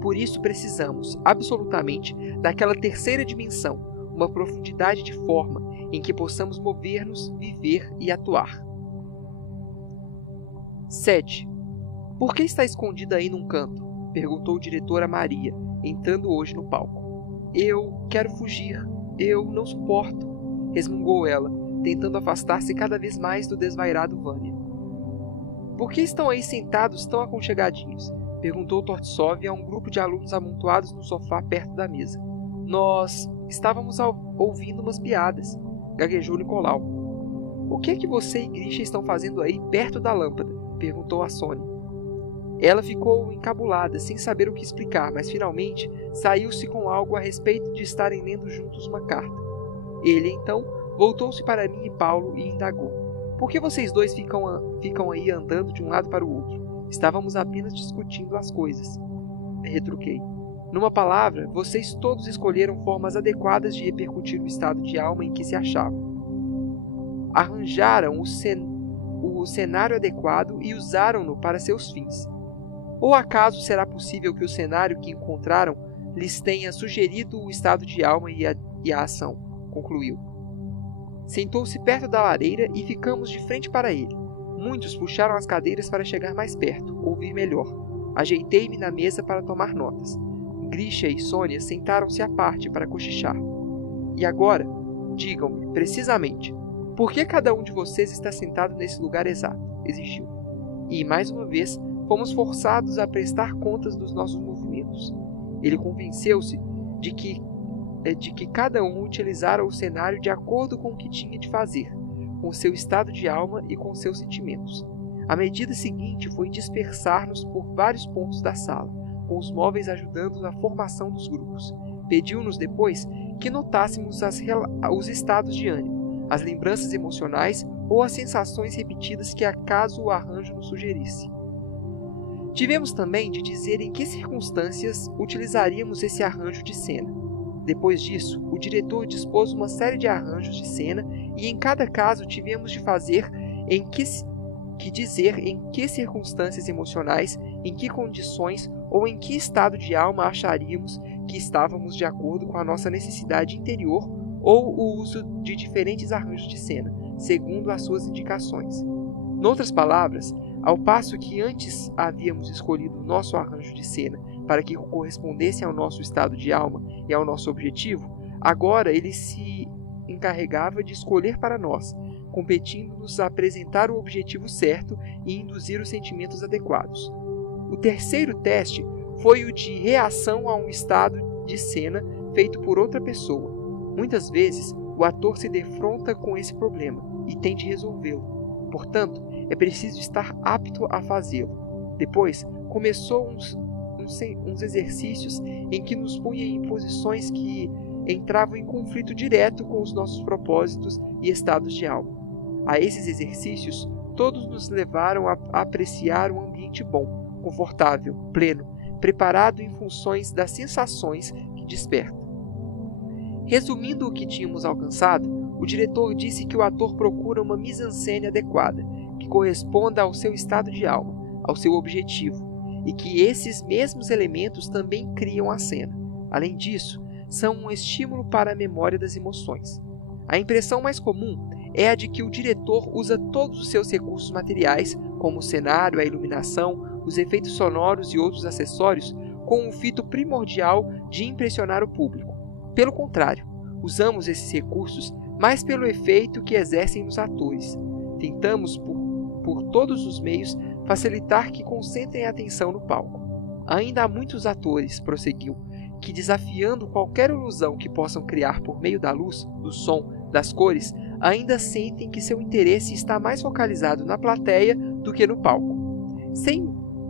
Por isso precisamos, absolutamente, daquela terceira dimensão, uma profundidade de forma em que possamos mover-nos, viver e atuar. 7. Por que está escondida aí num canto? Perguntou o diretor a Maria, entrando hoje no palco. Eu quero fugir. Eu não suporto, resmungou ela, tentando afastar-se cada vez mais do desvairado Vânia. Por que estão aí sentados tão aconchegadinhos? Perguntou Tortsov a um grupo de alunos amontoados no sofá perto da mesa. Nós estávamos ouvindo umas piadas, gaguejou Nicolau. O que é que você e Grisha estão fazendo aí perto da lâmpada? Perguntou a Sônia. Ela ficou encabulada, sem saber o que explicar, mas finalmente saiu-se com algo a respeito de estarem lendo juntos uma carta. Ele, então, voltou-se para mim e Paulo e indagou. Por que vocês dois ficam aí andando de um lado para o outro? Estávamos apenas discutindo as coisas. Retruquei. Numa palavra, vocês todos escolheram formas adequadas de repercutir o estado de alma em que se achavam. Arranjaram o cenário adequado e usaram-no para seus fins. Ou acaso será possível que o cenário que encontraram lhes tenha sugerido o estado de alma e a ação? Concluiu. Sentou-se perto da lareira e ficamos de frente para ele. Muitos puxaram as cadeiras para chegar mais perto, ouvir melhor. Ajeitei-me na mesa para tomar notas. Grisha e Sônia sentaram-se à parte para cochichar. E agora, digam-me, precisamente, por que cada um de vocês está sentado nesse lugar exato? Exigiu. E, mais uma vez, fomos forçados a prestar contas dos nossos movimentos. Ele convenceu-se de que cada um utilizara o cenário de acordo com o que tinha de fazer, com seu estado de alma e com seus sentimentos. A medida seguinte foi dispersar-nos por vários pontos da sala, com os móveis ajudando na formação dos grupos. Pediu-nos depois que notássemos os estados de ânimo, as lembranças emocionais ou as sensações repetidas que acaso o arranjo nos sugerisse. Tivemos também de dizer em que circunstâncias utilizaríamos esse arranjo de cena. Depois disso, o diretor dispôs uma série de arranjos de cena e em cada caso tivemos de dizer em que circunstâncias emocionais, em que condições ou em que estado de alma acharíamos que estávamos de acordo com a nossa necessidade interior ou o uso de diferentes arranjos de cena, segundo as suas indicações. Noutras palavras, ao passo que antes havíamos escolhido o nosso arranjo de cena para que correspondesse ao nosso estado de alma e ao nosso objetivo, agora ele se encarregava de escolher para nós, competindo-nos a apresentar o objetivo certo e induzir os sentimentos adequados. O terceiro teste foi o de reação a um estado de cena feito por outra pessoa. Muitas vezes, o ator se defronta com esse problema e tem de resolvê-lo. Portanto, é preciso estar apto a fazê-lo. Depois, começou uns exercícios em que nos punha em posições que entravam em conflito direto com os nossos propósitos e estados de alma. A esses exercícios, todos nos levaram a apreciar um ambiente bom, confortável, pleno, preparado em funções das sensações que desperta. Resumindo o que tínhamos alcançado, o diretor disse que o ator procura uma mise-en-scène adequada, que corresponda ao seu estado de alma, ao seu objetivo, e que esses mesmos elementos também criam a cena. Além disso, são um estímulo para a memória das emoções. A impressão mais comum é a de que o diretor usa todos os seus recursos materiais, como o cenário, a iluminação, os efeitos sonoros e outros acessórios, com o fito primordial de impressionar o público. Pelo contrário, usamos esses recursos mais pelo efeito que exercem nos atores. Tentamos, por todos os meios, facilitar que concentrem a atenção no palco. Ainda há muitos atores, prosseguiu, que desafiando qualquer ilusão que possam criar por meio da luz, do som, das cores, ainda sentem que seu interesse está mais focalizado na plateia do que no palco.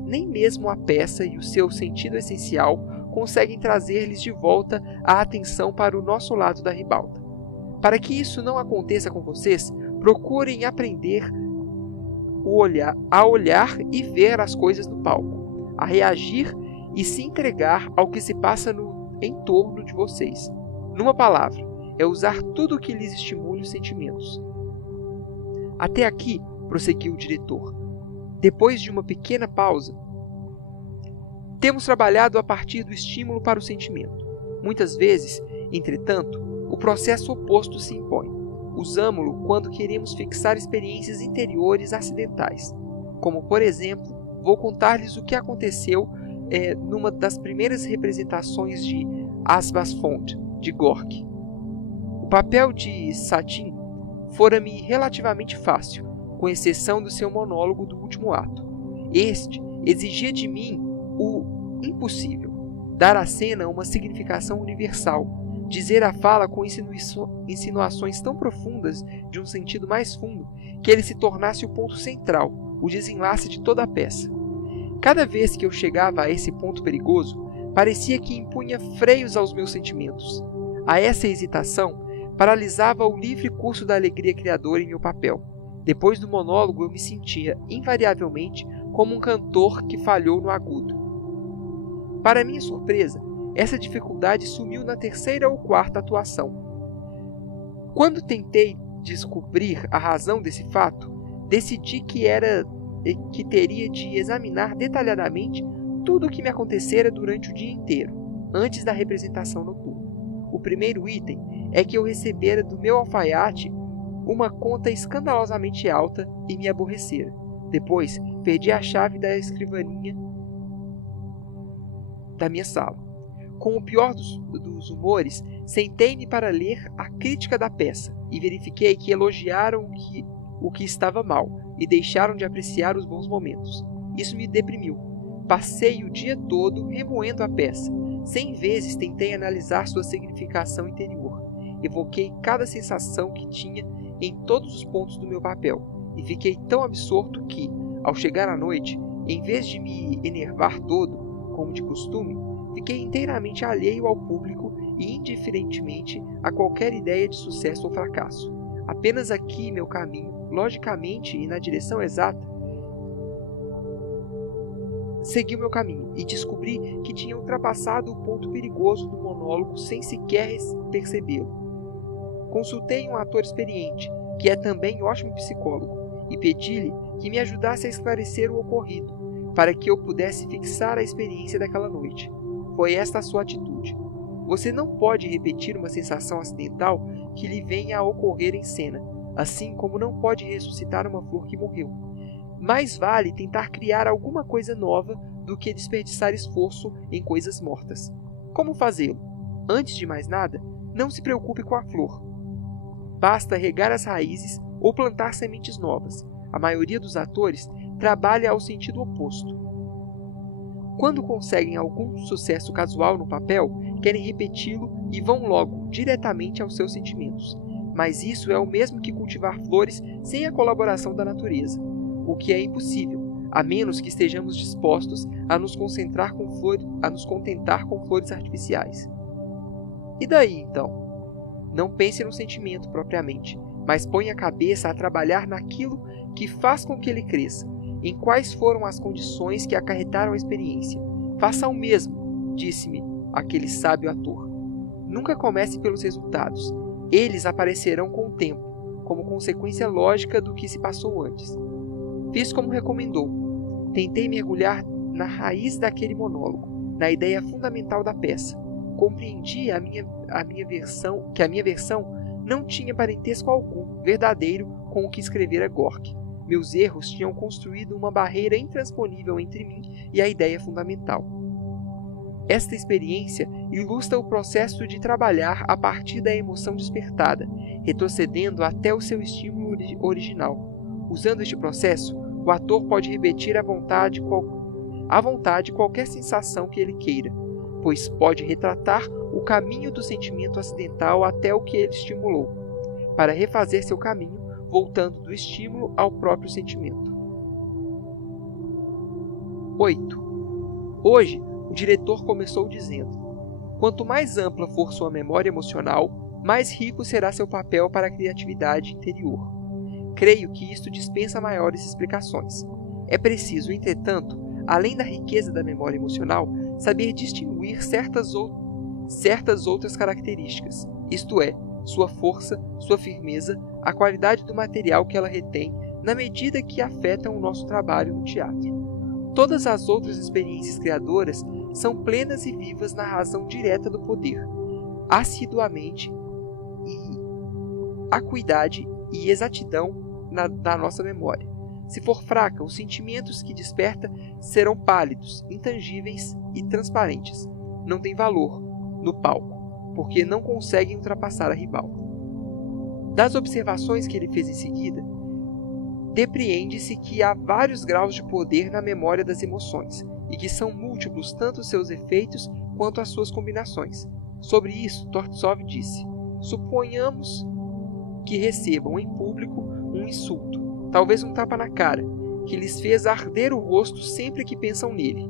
Nem mesmo a peça e o seu sentido essencial conseguem trazer-lhes de volta a atenção para o nosso lado da ribalta. Para que isso não aconteça com vocês, procurem aprender a olhar e ver as coisas no palco, a reagir e se entregar ao que se passa no entorno de vocês. Numa palavra, é usar tudo o que lhes estimule os sentimentos. Até aqui, prosseguiu o diretor, depois de uma pequena pausa, temos trabalhado a partir do estímulo para o sentimento. Muitas vezes, entretanto, o processo oposto se impõe. Usamo-lo quando queremos fixar experiências interiores acidentais. Como, por exemplo, vou contar-lhes o que aconteceu numa das primeiras representações de Asbasfont, de Gorky. O papel de Satin fora-me relativamente fácil, com exceção do seu monólogo do último ato. Este exigia de mim o impossível, dar à cena uma significação universal, dizer a fala com insinuações tão profundas de um sentido mais fundo que ele se tornasse o ponto central, o desenlace de toda a peça. Cada vez que eu chegava a esse ponto perigoso, parecia que impunha freios aos meus sentimentos. A essa hesitação, paralisava o livre curso da alegria criadora em meu papel. Depois do monólogo, eu me sentia, invariavelmente, como um cantor que falhou no agudo. Para minha surpresa, essa dificuldade sumiu na terceira ou quarta atuação. Quando tentei descobrir a razão desse fato, decidi que teria de examinar detalhadamente tudo o que me acontecera durante o dia inteiro, antes da representação noturna. O primeiro item é que eu recebera do meu alfaiate uma conta escandalosamente alta e me aborrecera. Depois, perdi a chave da escrivaninha da minha sala. Com o pior dos humores, sentei-me para ler a crítica da peça e verifiquei que elogiaram o que estava mal e deixaram de apreciar os bons momentos. Isso me deprimiu. Passei o dia todo remoendo a peça. 100 vezes tentei analisar sua significação interior. Evoquei cada sensação que tinha em todos os pontos do meu papel e fiquei tão absorto que, ao chegar à noite, em vez de me enervar todo, como de costume, fiquei inteiramente alheio ao público e indiferentemente a qualquer ideia de sucesso ou fracasso. Apenas aqui meu caminho, logicamente e na direção exata, segui o meu caminho e descobri que tinha ultrapassado o ponto perigoso do monólogo sem sequer percebê-lo. Consultei um ator experiente, que é também ótimo psicólogo, e pedi-lhe que me ajudasse a esclarecer o ocorrido, para que eu pudesse fixar a experiência daquela noite. Foi esta a sua atitude. Você não pode repetir uma sensação acidental que lhe venha a ocorrer em cena, assim como não pode ressuscitar uma flor que morreu. Mais vale tentar criar alguma coisa nova do que desperdiçar esforço em coisas mortas. Como fazê-lo? Antes de mais nada, não se preocupe com a flor. Basta regar as raízes ou plantar sementes novas. A maioria dos atores trabalha ao sentido oposto. Quando conseguem algum sucesso casual no papel, querem repeti-lo e vão logo diretamente aos seus sentimentos. Mas isso é o mesmo que cultivar flores sem a colaboração da natureza, o que é impossível, a menos que estejamos dispostos a nos contentar com flores artificiais. E daí, então? Não pense no sentimento propriamente, mas ponha a cabeça a trabalhar naquilo que faz com que ele cresça, em quais foram as condições que acarretaram a experiência. Faça o mesmo, disse-me aquele sábio ator. Nunca comece pelos resultados. Eles aparecerão com o tempo, como consequência lógica do que se passou antes. Fiz como recomendou. Tentei mergulhar na raiz daquele monólogo, na ideia fundamental da peça. Compreendi que a minha versão não tinha parentesco algum verdadeiro com o que escrevera Gorky. Meus erros tinham construído uma barreira intransponível entre mim e a ideia fundamental. Esta experiência ilustra o processo de trabalhar a partir da emoção despertada, retrocedendo até o seu estímulo original. Usando este processo, o ator pode repetir à vontade qualquer sensação que ele queira, pois pode retratar o caminho do sentimento acidental até o que ele estimulou, para refazer seu caminho, voltando do estímulo ao próprio sentimento. 8. Hoje, o diretor começou dizendo: quanto mais ampla for sua memória emocional, mais rico será seu papel para a criatividade interior. Creio que isto dispensa maiores explicações. É preciso, entretanto, além da riqueza da memória emocional, saber distinguir certas outras características, isto é, sua força, sua firmeza, a qualidade do material que ela retém, na medida que afetam o nosso trabalho no teatro. Todas as outras experiências criadoras são plenas e vivas na razão direta do poder, assiduamente e acuidade e exatidão da nossa memória. Se for fraca, os sentimentos que desperta serão pálidos, intangíveis e transparentes. Não têm valor no palco, porque não conseguem ultrapassar a ribalta. Das observações que ele fez em seguida, depreende-se que há vários graus de poder na memória das emoções, e que são múltiplos tanto seus efeitos quanto as suas combinações. Sobre isso, Tortsov disse: suponhamos que recebam em público um insulto, talvez um tapa na cara, que lhes fez arder o rosto sempre que pensam nele.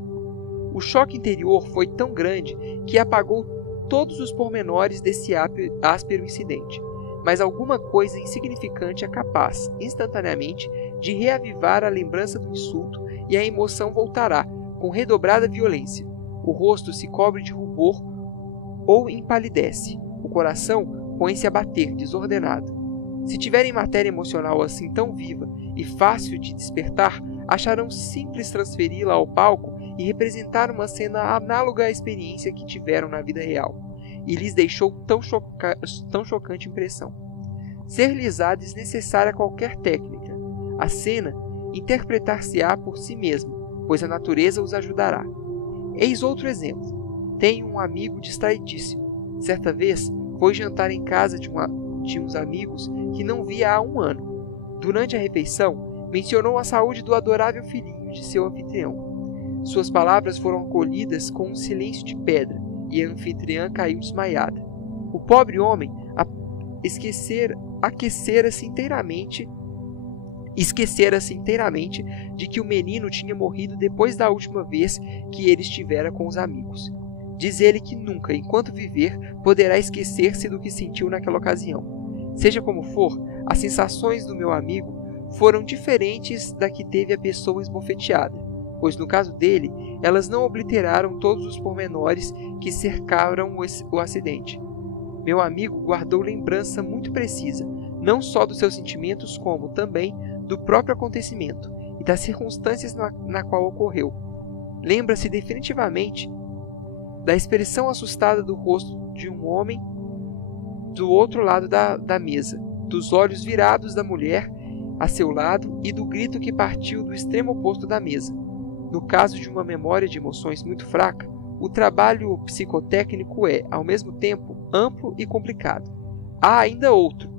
O choque interior foi tão grande que apagou todos os pormenores desse áspero incidente, mas alguma coisa insignificante é capaz, instantaneamente, de reavivar a lembrança do insulto e a emoção voltará, com redobrada violência. O rosto se cobre de rubor ou empalidece. O coração põe-se a bater, desordenado. Se tiverem matéria emocional assim tão viva e fácil de despertar, acharão simples transferi-la ao palco e representar uma cena análoga à experiência que tiveram na vida real, e lhes deixou tão chocante impressão. Ser-lhes-á desnecessária qualquer técnica. A cena interpretar-se-á por si mesma, pois a natureza os ajudará. Eis outro exemplo. Tenho um amigo distraidíssimo. Certa vez foi jantar em casa de uns amigos que não via há um ano. Durante a refeição, mencionou a saúde do adorável filhinho de seu anfitrião. Suas palavras foram acolhidas com um silêncio de pedra, e a anfitriã caiu desmaiada. O pobre homem esquecera-se inteiramente de que o menino tinha morrido depois da última vez que ele estivera com os amigos. Diz ele que nunca, enquanto viver, poderá esquecer-se do que sentiu naquela ocasião. Seja como for, as sensações do meu amigo foram diferentes da que teve a pessoa esbofeteada, pois no caso dele, elas não obliteraram todos os pormenores que cercaram o acidente. Meu amigo guardou lembrança muito precisa, não só dos seus sentimentos, como também do próprio acontecimento e das circunstâncias na qual ocorreu. Lembra-se definitivamente da expressão assustada do rosto de um homem do outro lado da mesa, dos olhos virados da mulher a seu lado e do grito que partiu do extremo oposto da mesa. No caso de uma memória de emoções muito fraca, o trabalho psicotécnico é, ao mesmo tempo, amplo e complicado. Há ainda outro,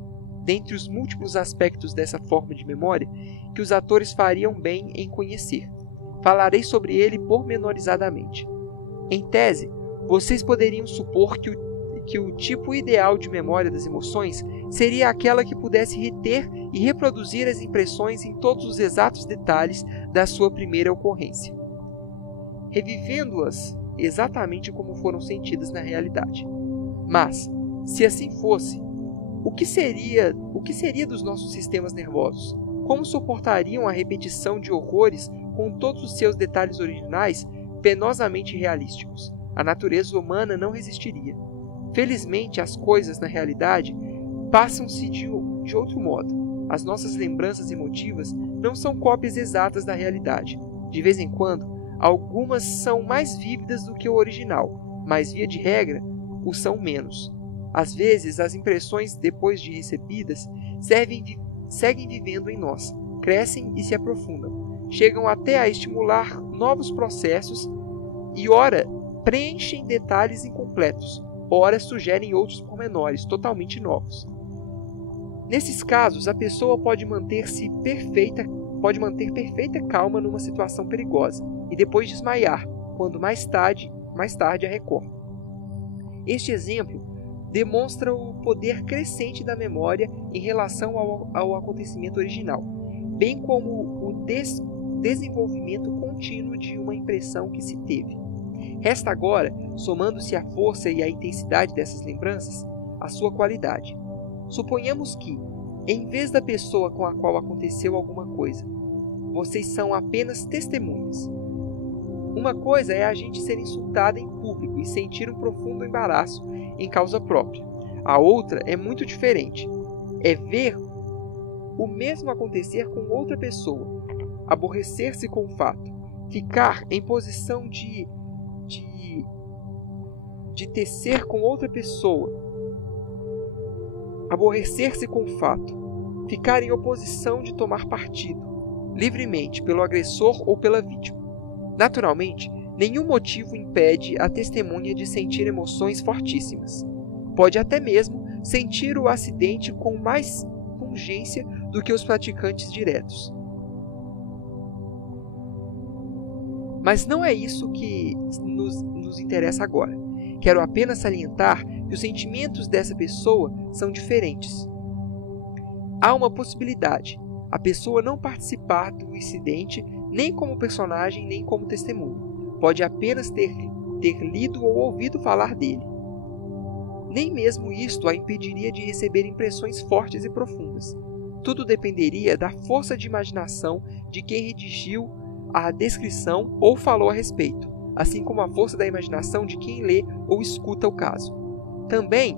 dentre os múltiplos aspectos dessa forma de memória, que os atores fariam bem em conhecer. Falarei sobre ele pormenorizadamente. Em tese, vocês poderiam supor que o tipo ideal de memória das emoções seria aquela que pudesse reter e reproduzir as impressões em todos os exatos detalhes da sua primeira ocorrência, revivendo-as exatamente como foram sentidas na realidade. Mas, se assim fosse, o que seria dos nossos sistemas nervosos? Como suportariam a repetição de horrores com todos os seus detalhes originais penosamente realísticos? A natureza humana não resistiria. Felizmente, as coisas, na realidade, passam-se de outro modo. As nossas lembranças emotivas não são cópias exatas da realidade. De vez em quando, algumas são mais vívidas do que o original, mas, via de regra, o são menos. Às vezes, as impressões, depois de recebidas, seguem vivendo em nós, crescem e se aprofundam, chegam até a estimular novos processos e, ora, preenchem detalhes incompletos, ora sugerem outros pormenores totalmente novos. Nesses casos, a pessoa pode manter perfeita calma numa situação perigosa e depois desmaiar, quando mais tarde a recorda. Este exemplo demonstra o poder crescente da memória em relação ao acontecimento original, bem como o desenvolvimento contínuo de uma impressão que se teve. Resta agora, somando-se a força e a intensidade dessas lembranças, a sua qualidade. Suponhamos que, em vez da pessoa com a qual aconteceu alguma coisa, vocês são apenas testemunhas. Uma coisa é a gente ser insultada em público e sentir um profundo embaraço em causa própria. A outra é muito diferente. É ver o mesmo acontecer com outra pessoa, aborrecer-se com o fato, ficar em posição de tecer com outra pessoa, aborrecer-se com o fato, ficar em oposição de tomar partido, livremente pelo agressor ou pela vítima. Naturalmente, nenhum motivo impede a testemunha de sentir emoções fortíssimas. Pode até mesmo sentir o acidente com mais pungência do que os praticantes diretos. Mas não é isso que nos interessa agora. Quero apenas salientar que os sentimentos dessa pessoa são diferentes. Há uma possibilidade: a pessoa não participar do incidente nem como personagem nem como testemunha. Pode apenas ter lido ou ouvido falar dele. Nem mesmo isto a impediria de receber impressões fortes e profundas. Tudo dependeria da força de imaginação de quem redigiu a descrição ou falou a respeito, assim como a força da imaginação de quem lê ou escuta o caso. Também,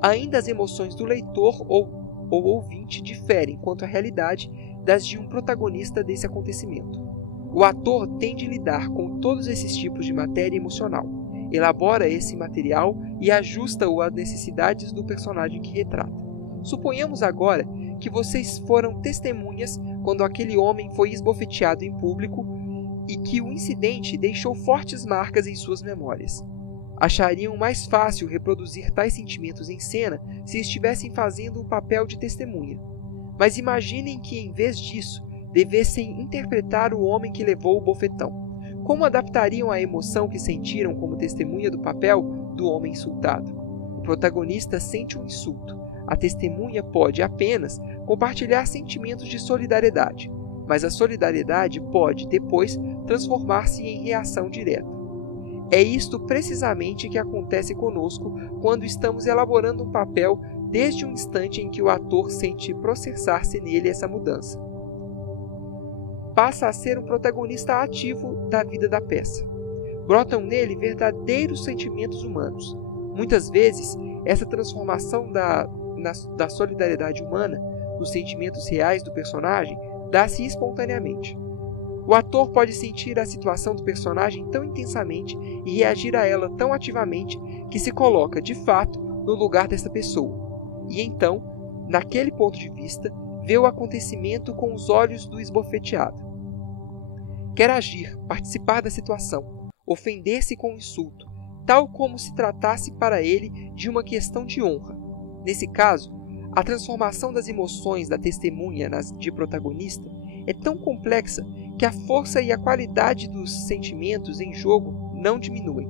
ainda as emoções do leitor ou ouvinte diferem quanto à realidade das de um protagonista desse acontecimento. O ator tem de lidar com todos esses tipos de matéria emocional, elabora esse material e ajusta-o às necessidades do personagem que retrata. Suponhamos agora que vocês foram testemunhas quando aquele homem foi esbofeteado em público e que o incidente deixou fortes marcas em suas memórias. Achariam mais fácil reproduzir tais sentimentos em cena se estivessem fazendo o papel de testemunha. Mas imaginem que, em vez disso, devessem interpretar o homem que levou o bofetão. Como adaptariam a emoção que sentiram como testemunha do papel do homem insultado? O protagonista sente um insulto. A testemunha pode apenas compartilhar sentimentos de solidariedade, mas a solidariedade pode, depois, transformar-se em reação direta. É isto precisamente que acontece conosco quando estamos elaborando um papel desde o instante em que o ator sente processar-se nele essa mudança. Passa a ser um protagonista ativo da vida da peça. Brotam nele verdadeiros sentimentos humanos. Muitas vezes, essa transformação da solidariedade humana nos sentimentos reais do personagem dá-se espontaneamente. O ator pode sentir a situação do personagem tão intensamente e reagir a ela tão ativamente que se coloca, de fato, no lugar dessa pessoa, e então, naquele ponto de vista, vê o acontecimento com os olhos do esbofeteado. Quer agir, participar da situação, ofender-se com o insulto, tal como se tratasse para ele de uma questão de honra. Nesse caso, a transformação das emoções da testemunha nas de protagonista é tão complexa que a força e a qualidade dos sentimentos em jogo não diminuem.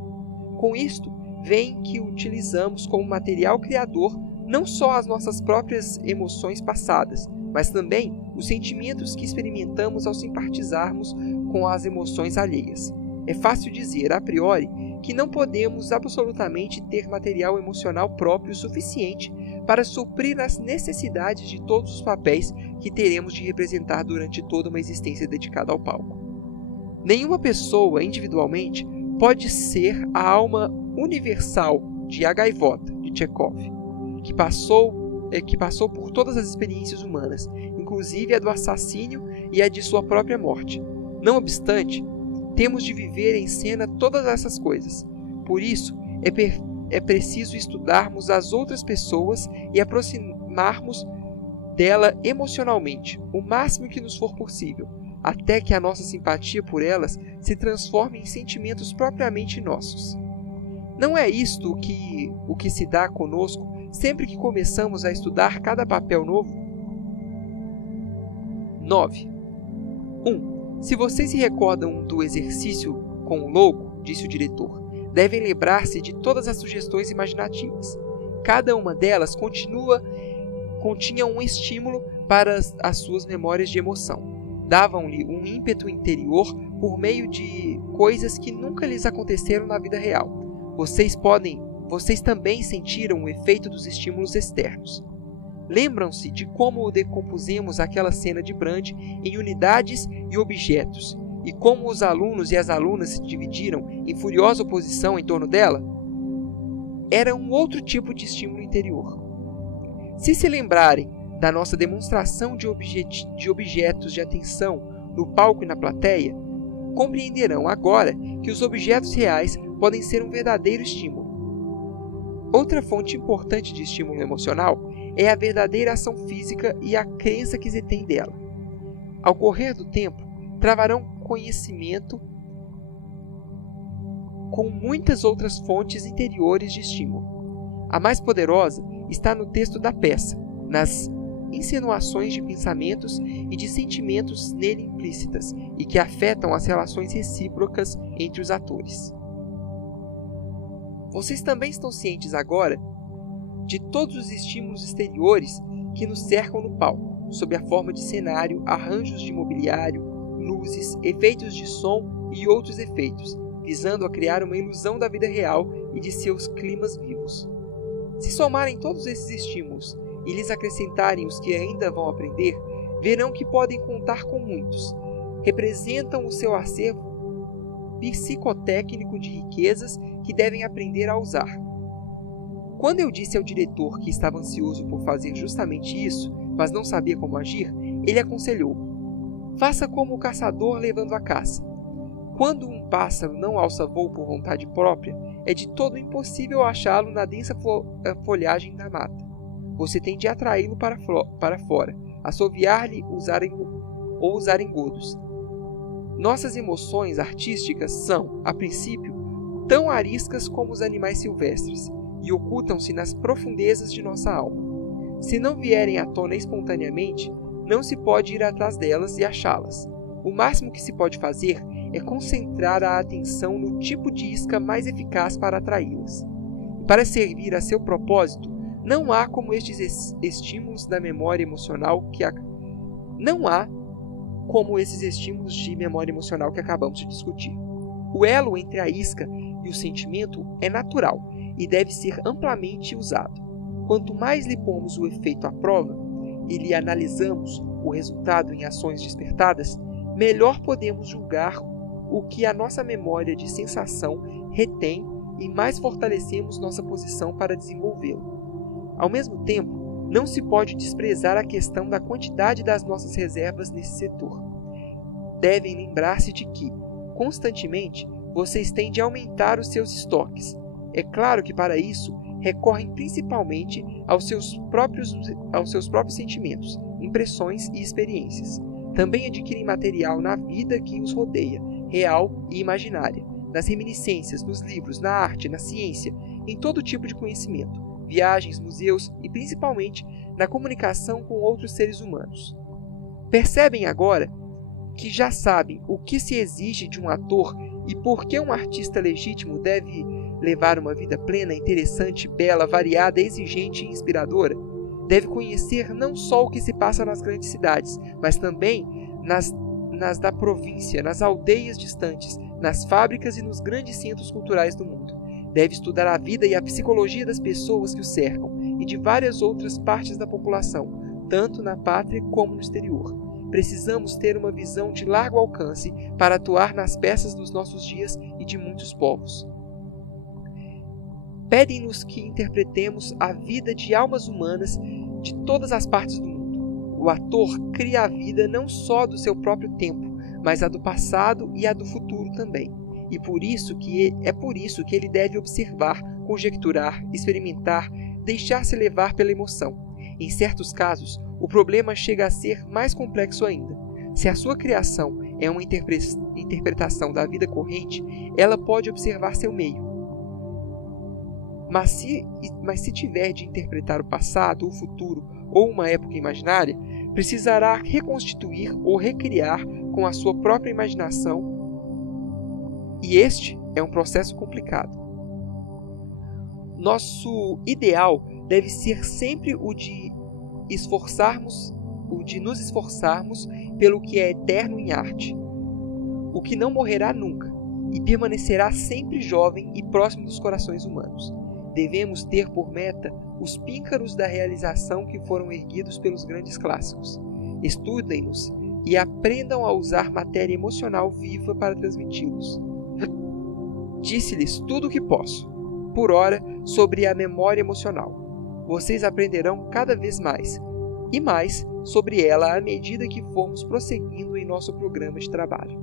Com isto, vem que utilizamos como material criador não só as nossas próprias emoções passadas, mas também os sentimentos que experimentamos ao simpatizarmos com as emoções alheias. É fácil dizer, a priori, que não podemos absolutamente ter material emocional próprio suficiente para suprir as necessidades de todos os papéis que teremos de representar durante toda uma existência dedicada ao palco. Nenhuma pessoa, individualmente, pode ser a alma universal de A Gaivota, de Tchekhov, que passou por todas as experiências humanas, inclusive a do assassínio e a de sua própria morte. Não obstante, temos de viver em cena todas essas coisas. Por isso, é preciso estudarmos as outras pessoas e aproximarmos dela emocionalmente, o máximo que nos for possível, até que a nossa simpatia por elas se transforme em sentimentos propriamente nossos. Não é isto o que se dá conosco sempre que começamos a estudar cada papel novo? 9. 1. Se vocês se recordam do exercício com o logo, disse o diretor, devem lembrar-se de todas as sugestões imaginativas. Cada uma delas continha um estímulo para as suas memórias de emoção. Davam-lhe um ímpeto interior por meio de coisas que nunca lhes aconteceram na vida real. Vocês também sentiram o efeito dos estímulos externos. Lembram-se de como decompusemos aquela cena de Brand em unidades e objetos, e como os alunos e as alunas se dividiram em furiosa oposição em torno dela? Era um outro tipo de estímulo interior. Se lembrarem da nossa demonstração de objetos de atenção no palco e na plateia, compreenderão agora que os objetos reais podem ser um verdadeiro estímulo. Outra fonte importante de estímulo emocional é a verdadeira ação física e a crença que se tem dela. Ao correr do tempo, travarão conhecimento com muitas outras fontes interiores de estímulo. A mais poderosa está no texto da peça, nas insinuações de pensamentos e de sentimentos nele implícitas e que afetam as relações recíprocas entre os atores. Vocês também estão cientes agora de todos os estímulos exteriores que nos cercam no palco, sob a forma de cenário, arranjos de mobiliário, luzes, efeitos de som e outros efeitos, visando a criar uma ilusão da vida real e de seus climas vivos. Se somarem todos esses estímulos e lhes acrescentarem os que ainda vão aprender, verão que podem contar com muitos. Representam o seu acervo psicotécnico de riquezas que devem aprender a usar. Quando eu disse ao diretor que estava ansioso por fazer justamente isso, mas não sabia como agir, ele aconselhou: faça como o caçador levando a caça. Quando um pássaro não alça voo por vontade própria, é de todo impossível achá-lo na densa folhagem da mata. Você tem de atraí-lo para fora, assoviar-lhe ou usar engodos. Nossas emoções artísticas são, a princípio, tão ariscas como os animais silvestres e ocultam-se nas profundezas de nossa alma. Se não vierem à tona espontaneamente, não se pode ir atrás delas e achá-las. O máximo que se pode fazer é concentrar a atenção no tipo de isca mais eficaz para atraí-las. E para servir a seu propósito, não há como estes estímulos da memória emocional como esses estímulos de memória emocional que acabamos de discutir. O elo entre a isca e o sentimento é natural e deve ser amplamente usado. Quanto mais lhe pomos o efeito à prova e lhe analisamos o resultado em ações despertadas, melhor podemos julgar o que a nossa memória de sensação retém e mais fortalecemos nossa posição para desenvolvê-lo. Ao mesmo tempo, não se pode desprezar a questão da quantidade das nossas reservas nesse setor. Devem lembrar-se de que, constantemente, vocês têm de aumentar os seus estoques. É claro que para isso recorrem principalmente aos seus próprios sentimentos, impressões e experiências. Também adquirem material na vida que os rodeia, real e imaginária, nas reminiscências, nos livros, na arte, na ciência, em todo tipo de conhecimento, viagens, museus e principalmente na comunicação com outros seres humanos. Percebem agora que já sabem o que se exige de um ator e por que um artista legítimo deve levar uma vida plena, interessante, bela, variada, exigente e inspiradora? Deve conhecer não só o que se passa nas grandes cidades, mas também nas da província, nas aldeias distantes, nas fábricas e nos grandes centros culturais do mundo. Deve estudar a vida e a psicologia das pessoas que o cercam e de várias outras partes da população, tanto na pátria como no exterior. Precisamos ter uma visão de largo alcance para atuar nas peças dos nossos dias e de muitos povos. Pedem-nos que interpretemos a vida de almas humanas de todas as partes do mundo. O ator cria a vida não só do seu próprio tempo, mas a do passado e a do futuro também. E por isso que ele deve observar, conjecturar, experimentar, deixar-se levar pela emoção. Em certos casos, o problema chega a ser mais complexo ainda. Se a sua criação é uma interpretação da vida corrente, ela pode observar seu meio. Mas se tiver de interpretar o passado, o futuro ou uma época imaginária, precisará reconstituir ou recriar com a sua própria imaginação, e este é um processo complicado. Nosso ideal deve ser sempre o de nos esforçarmos pelo que é eterno em arte, o que não morrerá nunca e permanecerá sempre jovem e próximo dos corações humanos. Devemos ter por meta os píncaros da realização que foram erguidos pelos grandes clássicos. Estudem-nos e aprendam a usar matéria emocional viva para transmiti-los. Disse-lhes tudo o que posso, por ora, sobre a memória emocional. Vocês aprenderão cada vez mais, e mais sobre ela à medida que formos prosseguindo em nosso programa de trabalho.